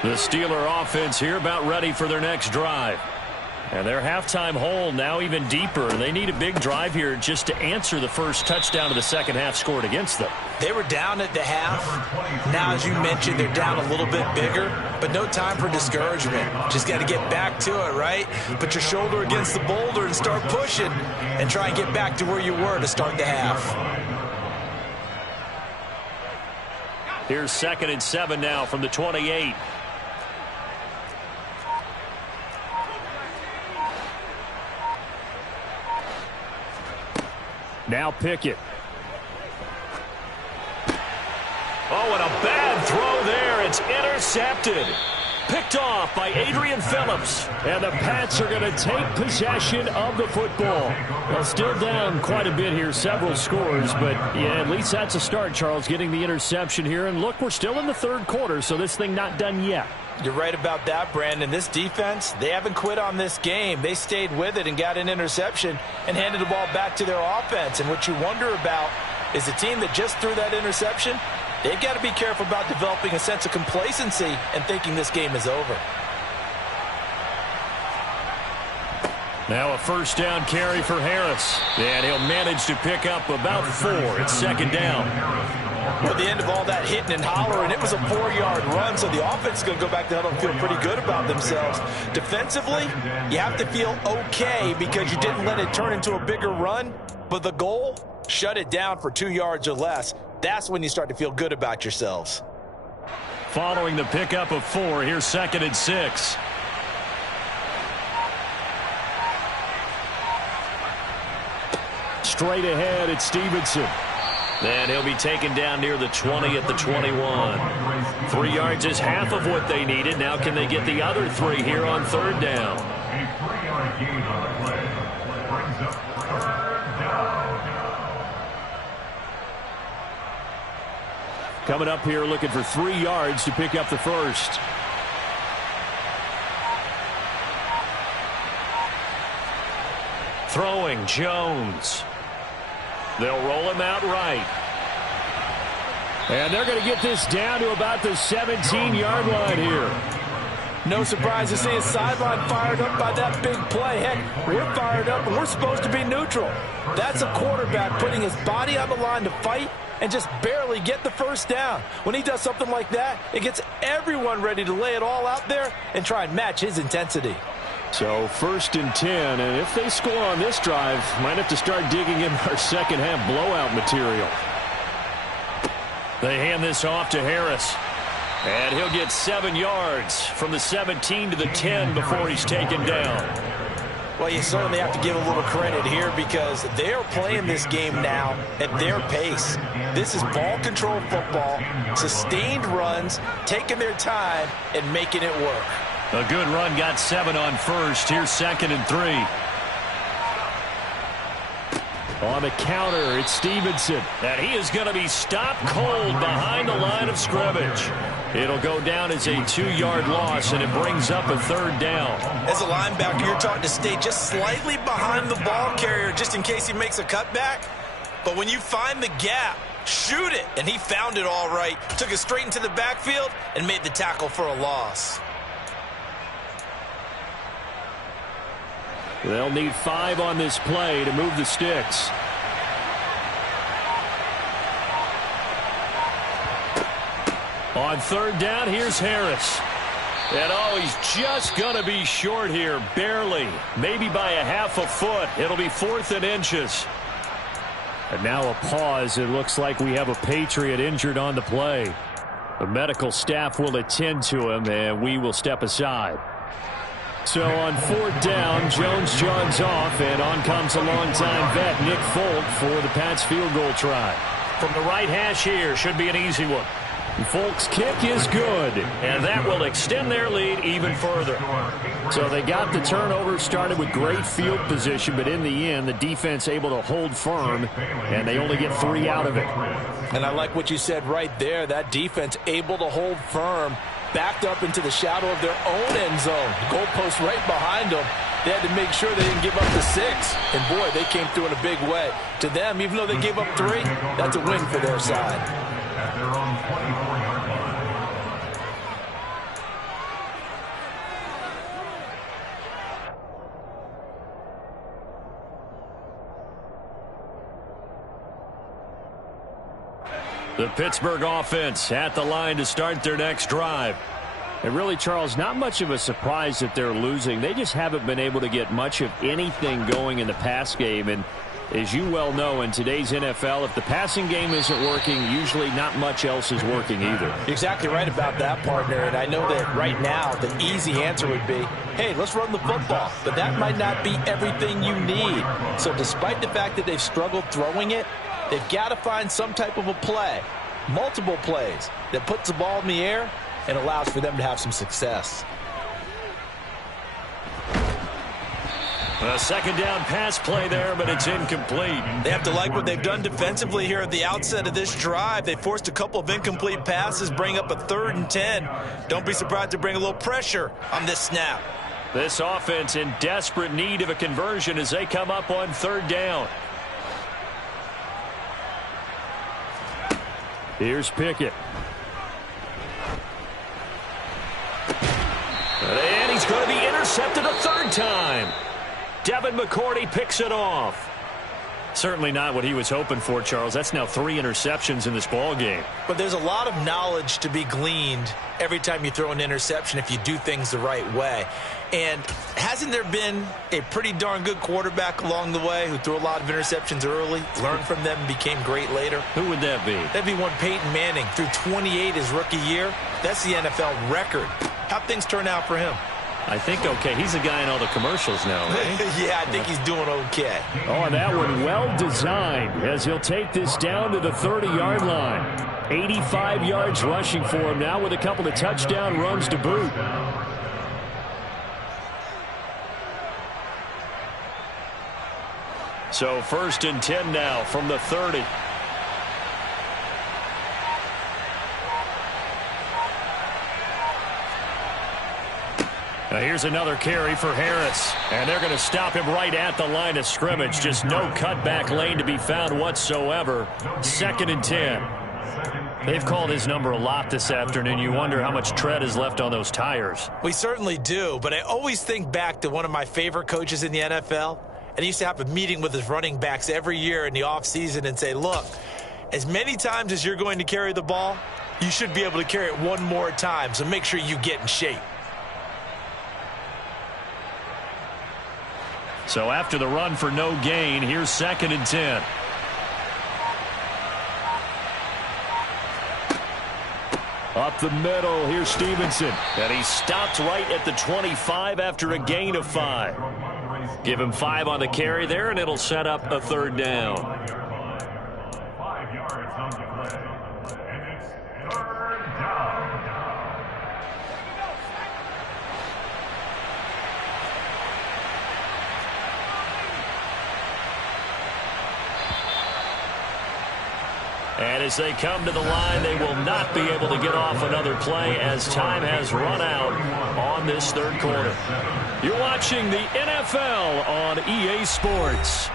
The Steeler offense here about ready for their next drive. And their halftime hole now even deeper. They need a big drive here just to answer the first touchdown of the second half scored against them. They were down at the half. Now, as you mentioned, they're down a little bit bigger, but no time for discouragement. Just got to get back to it, right? Put your shoulder against the boulder and start pushing and try and get back to where you were to start the half. Here's 2nd and 7 now from the 28. Now Pickett. Oh, and a bad throw there. It's intercepted. Picked off by Adrian Phillips. And the Pats are going to take possession of the football. Well, still down quite a bit here, several scores. But, yeah, at least that's a start, Charles, getting the interception here. And, look, we're still in the third quarter, so this thing not done yet. You're right about that, Brandon. This defense, they haven't quit on this game. They stayed with it and got an interception and handed the ball back to their offense. And what you wonder about is the team that just threw that interception, they've got to be careful about developing a sense of complacency and thinking this game is over. Now a first down carry for Harris. And he'll manage to pick up about 4. It's 2nd down. At the end of all that hitting and hollering, it was a 4-yard run, so the offense is going to go back to huddle and feel pretty good about themselves. Defensively, you have to feel okay because you didn't let it turn into a bigger run, but the goal, shut it down for 2 yards or less. That's when you start to feel good about yourselves. Following the pickup of 4, here's 2nd and 6. Straight ahead, it's Stevenson. And he'll be taken down near the 20 at the 21. 3 yards is half of what they needed. Now can they get the other 3 here on 3rd down? A 3-yard gain on the play brings up 3rd down. Coming up here looking for 3 yards to pick up the first. Throwing Jones. They'll roll him out right. And they're going to get this down to about the 17-yard line here. No surprise to see his sideline fired up by that big play. Heck, we're fired up and we're supposed to be neutral. That's a quarterback putting his body on the line to fight and just barely get the first down. When he does something like that, it gets everyone ready to lay it all out there and try and match his intensity. So 1st and 10, and if they score on this drive, might have to start digging in our second half blowout material. They hand this off to Harris. And he'll get 7 yards from the 17 to the 10 before he's taken down. Well, you certainly have to give a little credit here because they are playing this game now at their pace. This is ball control football, sustained runs, taking their time and making it work. A good run got 7 on first. Here's 2nd and 3. On the counter, it's Stevenson. And he is going to be stopped cold behind the line of scrimmage. It'll go down as a 2-yard loss, and it brings up a 3rd down. As a linebacker, you're taught to stay just slightly behind the ball carrier just in case he makes a cutback. But when you find the gap, shoot it. And he found it all right. Took it straight into the backfield and made the tackle for a loss. They'll need 5 on this play to move the sticks. On 3rd down, here's Harris. And he's just going to be short here, barely. Maybe by a half a foot. It'll be 4th and inches. And now a pause. It looks like we have a Patriot injured on the play. The medical staff will attend to him, and we will step aside. So on 4th down, Jones jogs off, and on comes a longtime vet, Nick Folk, for the Pats field goal try. From the right hash here, should be an easy one. Folk's kick is good, and that will extend their lead even further. So they got the turnover, started with great field position, but in the end, the defense able to hold firm, and they only get 3 out of it. And I like what you said right there. That defense able to hold firm, backed up into the shadow of their own end zone. The goalpost right behind them. They had to make sure they didn't give up the 6. And, boy, they came through in a big way. To them, even though they gave up 3, that's a win for their side. At their own 24-yard line. The Pittsburgh offense at the line to start their next drive. And really, Charles, not much of a surprise that they're losing. They just haven't been able to get much of anything going in the pass game. And as you well know, in today's NFL, if the passing game isn't working, usually not much else is working either. You're exactly right about that, partner. And I know that right now the easy answer would be, hey, let's run the football. But that might not be everything you need. So despite the fact that they've struggled throwing it, they've got to find some type of a play, multiple plays, that puts the ball in the air and allows for them to have some success. A 2nd down pass play there, but it's incomplete. They have to like what they've done defensively here at the outset of this drive. They forced a couple of incomplete passes, bring up a 3rd and 10. Don't be surprised to bring a little pressure on this snap. This offense in desperate need of a conversion as they come up on 3rd down. Here's Pickett. And he's going to be intercepted a 3rd time. Devin McCourty picks it off. Certainly not what he was hoping for, Charles. That's now 3 interceptions in this ball game. But there's a lot of knowledge to be gleaned every time you throw an interception if you do things the right way. And hasn't there been a pretty darn good quarterback along the way who threw a lot of interceptions early, learned from them, and became great later? Who would that be? That'd be one Peyton Manning. Threw 28 his rookie year. That's the NFL record. How'd things turn out for him? I think okay. He's a guy in all the commercials now, right? Yeah, I think he's doing okay. Oh, and that one well designed as he'll take this down to the 30-yard line. 85 yards rushing for him now with a couple of touchdown runs to boot. So 1st and 10 now from the 30. Now here's another carry for Harris. And they're going to stop him right at the line of scrimmage. Just no cutback lane to be found whatsoever. 2nd and 10. They've called his number a lot this afternoon. You wonder how much tread is left on those tires. We certainly do, but I always think back to one of my favorite coaches in the NFL. And he used to have a meeting with his running backs every year in the offseason and say, look, as many times as you're going to carry the ball, you should be able to carry it one more time. So make sure you get in shape. So after the run for no gain, here's 2nd and 10. Up the middle, here's Stevenson. And he stopped right at the 25 after a gain of 5. Give him 5 on the carry there, and it'll set up a 3rd down. 5 yards on the play. And it's 3rd down. And as they come to the line, they will not be able to get off another play as time has run out on this 3rd quarter. You're watching the NFL on EA Sports.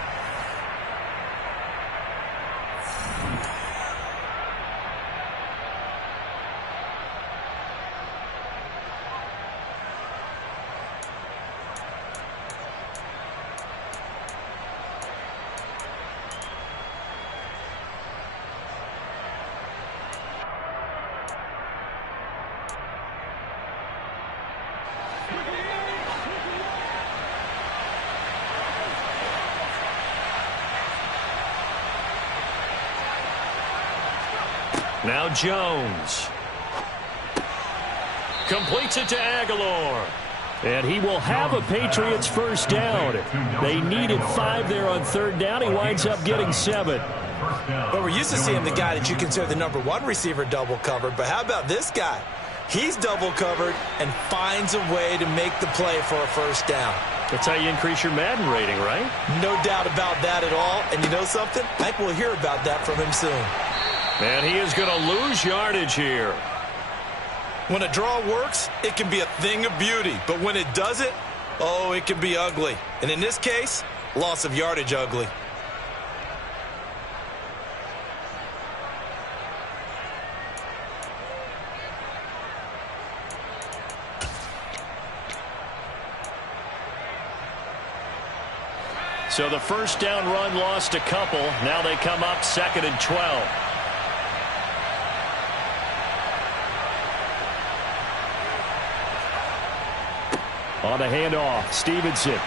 Now Jones. Completes it to Aguilar. And he will have a Patriots 1st down. They needed 5 there on 3rd down. He winds up getting 7. Well, we're used to seeing the guy that you consider the number 1 receiver double covered. But how about this guy? He's double covered and finds a way to make the play for a 1st down. That's how you increase your Madden rating, right? No doubt about that at all. And you know something? I think we'll hear about that from him soon. And he is going to lose yardage here. When a draw works, it can be a thing of beauty. But when it doesn't, oh, it can be ugly. And in this case, loss of yardage ugly. So the 1st down run lost a couple. Now they come up 2nd and 12. On the handoff, Stevenson.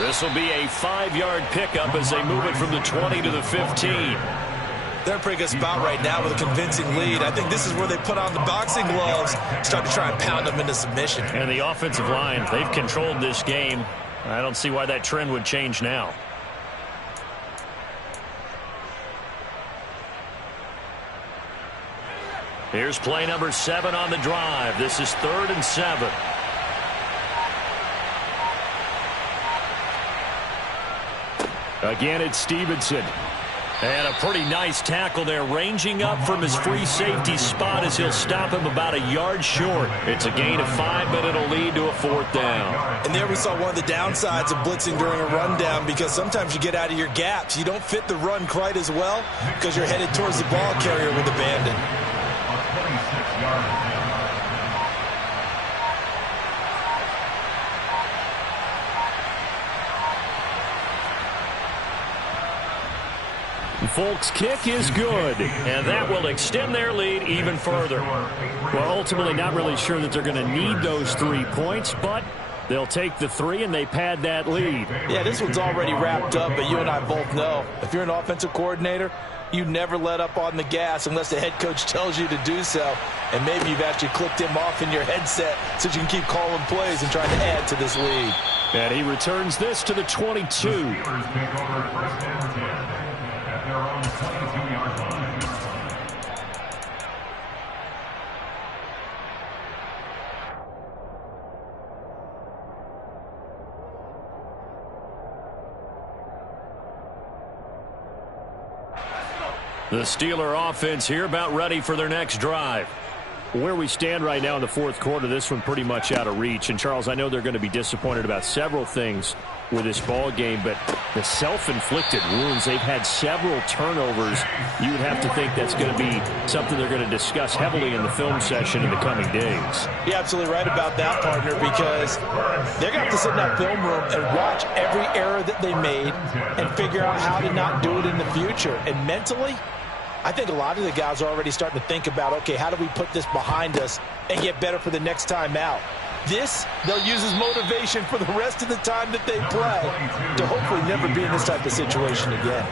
This will be a 5-yard pickup as they move it from the 20 to the 15. They're in a pretty good spot right now with a convincing lead. I think this is where they put on the boxing gloves, start to try and pound them into submission. And the offensive line, they've controlled this game. I don't see why that trend would change now. Here's play number 7 on the drive. This is 3rd and 7. Again, it's Stevenson. And a pretty nice tackle there, ranging up from his free safety spot as he'll stop him about a yard short. It's a gain of 5, but it'll lead to a 4th down. And there we saw one of the downsides of blitzing during a rundown, because sometimes you get out of your gaps. You don't fit the run quite as well because you're headed towards the ball carrier with abandon. A 26-yard Folk's kick is good, and that will extend their lead even further. Well, ultimately not really sure that they're going to need those 3 points, but they'll take the 3 and they pad that lead. Yeah, this one's already wrapped up, but you and I both know if you're an offensive coordinator, you never let up on the gas unless the head coach tells you to do so. And maybe you've actually clicked him off in your headset so you can keep calling plays and trying to add to this lead. And he returns this to the 22. Their own 22-yard line. The Steeler offense here about ready for their next drive. Where we stand right now in the 4th quarter, this one pretty much out of reach. And, Charles, I know they're going to be disappointed about several things with this ball game, but the self-inflicted wounds, they've had several turnovers. You would have to think that's going to be something they're going to discuss heavily in the film session in the coming days. You're absolutely right about that, partner, because they're going to have to sit in that film room and watch every error that they made and figure out how to not do it in the future. And mentally, I think a lot of the guys are already starting to think about, okay, how do we put this behind us and get better for the next time out? This, they'll use as motivation for the rest of the time that they play to hopefully never be in this type of situation again.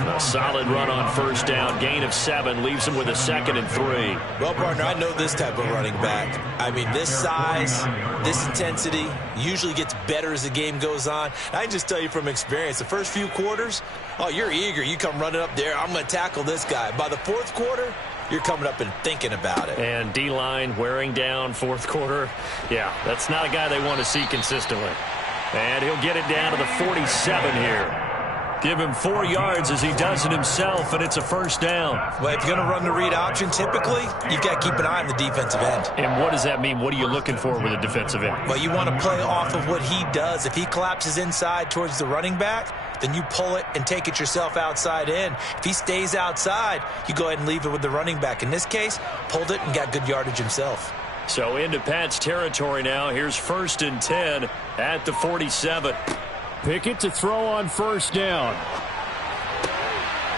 A solid run on first down. Gain of 7 leaves him with a 2nd and 3. Well, partner, I know this type of running back. I mean, this size, this intensity usually gets better as the game goes on. I can just tell you from experience, the first few quarters, oh, you're eager. You come running up there, I'm going to tackle this guy. By the fourth quarter, you're coming up and thinking about it. And D-line wearing down fourth quarter. Yeah, that's not a guy they want to see consistently. And he'll get it down to the 47 here. Give him 4 yards as he does it himself, and it's a first down. Well, if you're going to run the read option, typically, you've got to keep an eye on the defensive end. And what does that mean? What are you looking for with a defensive end? Well, you want to play off of what he does. If he collapses inside towards the running back, then you pull it and take it yourself outside in. If he stays outside, you go ahead and leave it with the running back. In this case, pulled it and got good yardage himself. So into Pat's territory now. Here's 1st and 10 at the 47. Pickett to throw on first down.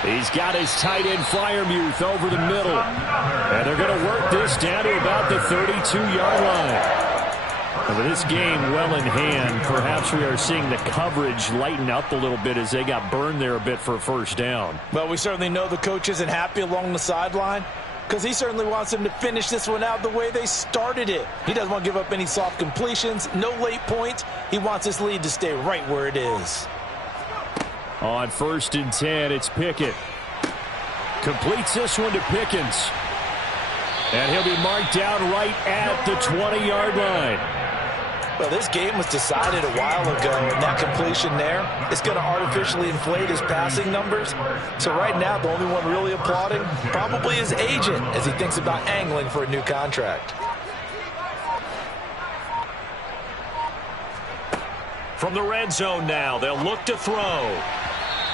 He's got his tight end Freiermuth over the middle. And they're going to work this down to about the 32-yard line. And with this game well in hand, perhaps we are seeing the coverage lighten up a little bit as they got burned there a bit for a first down. Well, we certainly know the coach isn't happy along the sideline, because he certainly wants them to finish this one out the way they started it. He doesn't want to give up any soft completions, no late points. He wants this lead to stay right where it is. On 1st and 10, it's Pickett. Completes this one to Pickens. And he'll be marked down right at the 20-yard line. Well, this game was decided a while ago, and that completion there is going to artificially inflate his passing numbers. So right now, the only one really applauding probably his agent as he thinks about angling for a new contract. From the red zone now, they'll look to throw.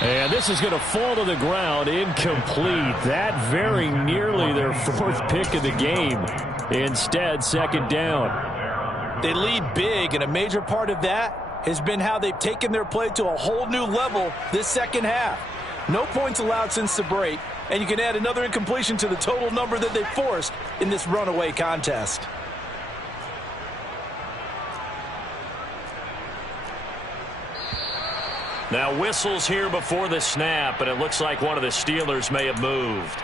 And this is going to fall to the ground, incomplete. That very nearly their 4th pick of the game. Instead, 2nd down. They lead big, and a major part of that has been how they've taken their play to a whole new level this second half. No points allowed since the break, and you can add another incompletion to the total number that they forced in this runaway contest. Now whistles here before the snap, and it looks like one of the Steelers may have moved.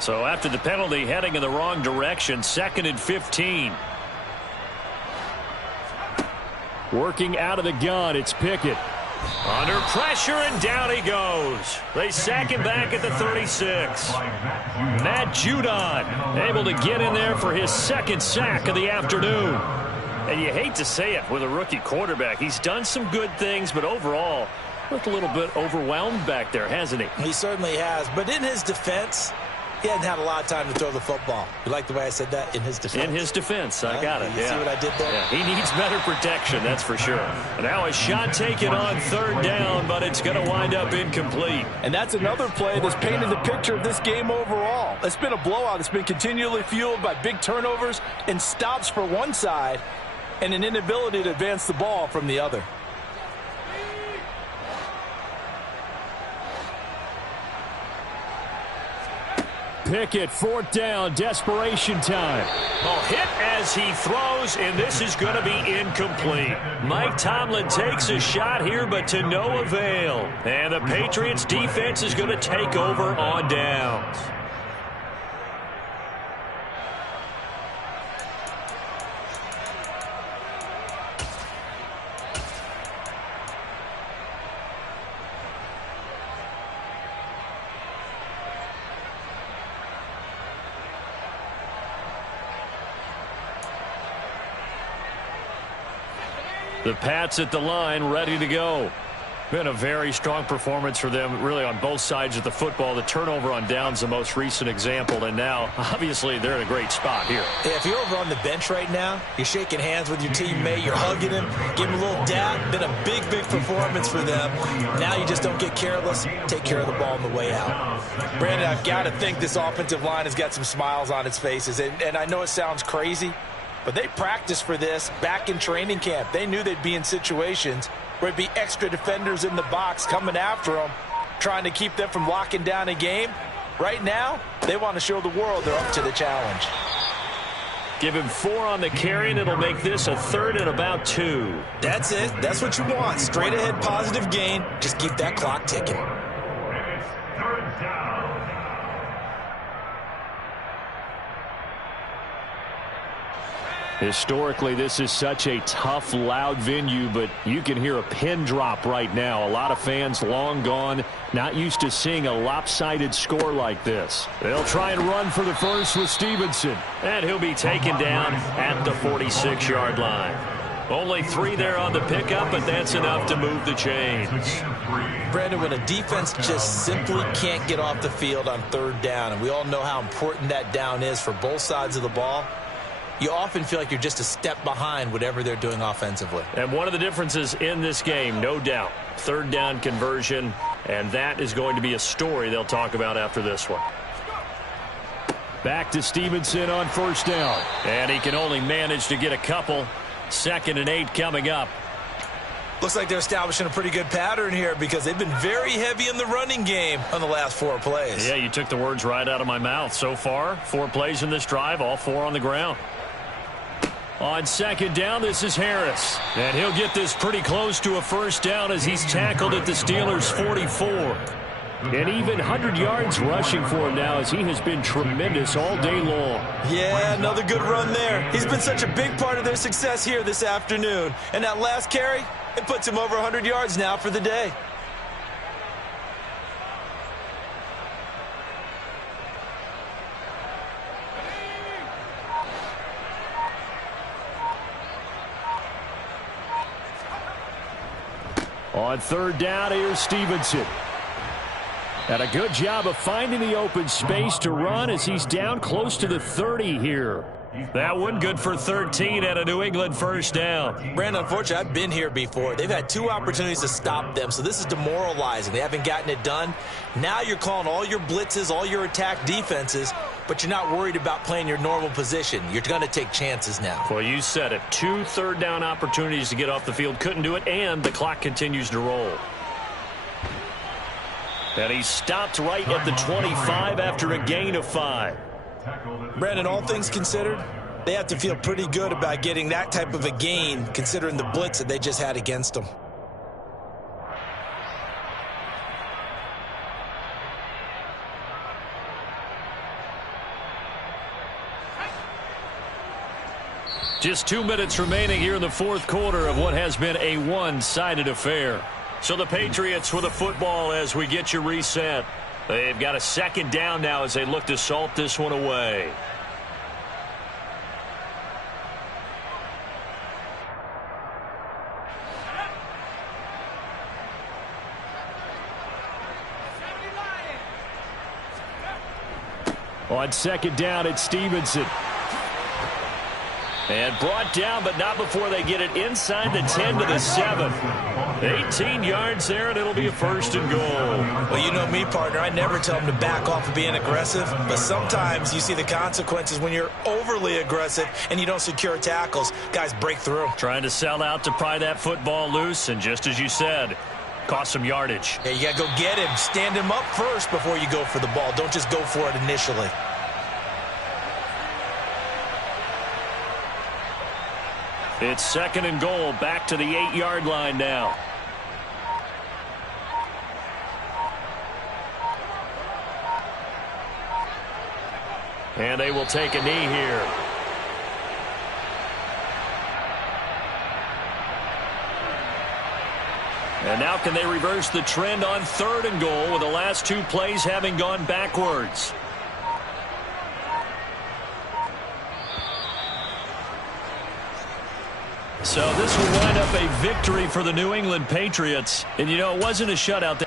So after the penalty, heading in the wrong direction, 2nd and 15. Working out of the gun, it's Pickett. Under pressure, and down he goes. They sack him back at the 36. Matt Judon able to get in there for his 2nd sack of the afternoon. And you hate to say it with a rookie quarterback. He's done some good things, but overall, looked a little bit overwhelmed back there, hasn't he? He certainly has. But in his defense, he hadn't had a lot of time to throw the football. You like the way I said that? In his defense. In his defense. I got it. You see what I did there? Yeah. He needs better protection, that's for sure. Now a shot taken on 3rd down, but it's going to wind up incomplete. And that's another play that's painted the picture of this game overall. It's been a blowout. It's been continually fueled by big turnovers and stops for one side and an inability to advance the ball from the other. Pickett, 4th down, desperation time. Oh, hit as he throws, and this is going to be incomplete. Mike Tomlin takes a shot here, but to no avail. And the Patriots defense is going to take over on downs. The Pats at the line, ready to go. Been a very strong performance for them, really, on both sides of the football. The turnover on downs, the most recent example, and now, obviously, they're in a great spot here. Yeah, if you're over on the bench right now, you're shaking hands with your teammate, you're hugging him, giving him a little dap. Been a big, big performance for them. Now you just don't get careless. Take care of the ball on the way out. Brandon, I've got to think this offensive line has got some smiles on its faces, and I know it sounds crazy, But they practiced for this back in training camp. They knew they'd be in situations where it'd be extra defenders in the box coming after them, trying to keep them from locking down a game. Right now, they want to show the world they're up to the challenge. Give him 4 on the carry, and it'll make this a 3rd and about 2. That's it. That's what you want. Straight ahead positive gain. Just keep that clock ticking. And it's 3rd down. Historically, this is such a tough, loud venue, but you can hear a pin drop right now. A lot of fans long gone, not used to seeing a lopsided score like this. They'll try and run for the first with Stevenson, and he'll be taken down at the 46-yard line. Only 3 there on the pickup, but that's enough to move the chains. Brandon, when a defense just simply can't get off the field on 3rd down, and we all know how important that down is for both sides of the ball, you often feel like you're just a step behind whatever they're doing offensively. And one of the differences in this game, no doubt, 3rd down conversion, and that is going to be a story they'll talk about after this one. Back to Stevenson on 1st down, and he can only manage to get a couple. 2nd and 8 coming up. Looks like they're establishing a pretty good pattern here because they've been very heavy in the running game on the last 4 plays. Yeah, you took the words right out of my mouth. So far, 4 plays in this drive, all 4 on the ground. On 2nd down, this is Harris. And he'll get this pretty close to a 1st down as he's tackled at the Steelers' 44. And even 100 yards rushing for him now as he has been tremendous all day long. Yeah, another good run there. He's been such a big part of their success here this afternoon. And that last carry, it puts him over 100 yards now for the day. On 3rd down, here's Stevenson. And a good job of finding the open space to run as he's down close to the 30 here. That one good for 13 at a New England 1st down. Brandon, unfortunately, I've been here before. They've had 2 opportunities to stop them, so this is demoralizing. They haven't gotten it done. Now you're calling all your blitzes, all your attack defenses, but you're not worried about playing your normal position. You're going to take chances now. Well, you said it. 2 3rd down opportunities to get off the field. Couldn't do it, and the clock continues to roll. And he stopped right at the 25 after a gain of 5. Brandon, all things considered, they have to feel pretty good about getting that type of a gain considering the blitz that they just had against them. Just 2 minutes remaining here in the 4th quarter of what has been a one-sided affair. So the Patriots with a football as we get you reset. They've got a 2nd down now as they look to salt this one away. On 2nd down, it's Stevenson. And brought down, but not before they get it inside the 10 to the 7. 18 yards there, and it'll be a 1st and goal. Well, you know me, partner. I never tell them to back off of being aggressive, but sometimes you see the consequences when you're overly aggressive and you don't secure tackles. Guys break through. Trying to sell out to pry that football loose, and just as you said, cost some yardage. Yeah, you got to go get him. Stand him up first before you go for the ball. Don't just go for it initially. It's 2nd and goal, back to the 8-yard line now. And they will take a knee here. And now can they reverse the trend on 3rd and goal with the last 2 plays having gone backwards? So this will wind up a victory for the New England Patriots. And, you know, it wasn't a shutout.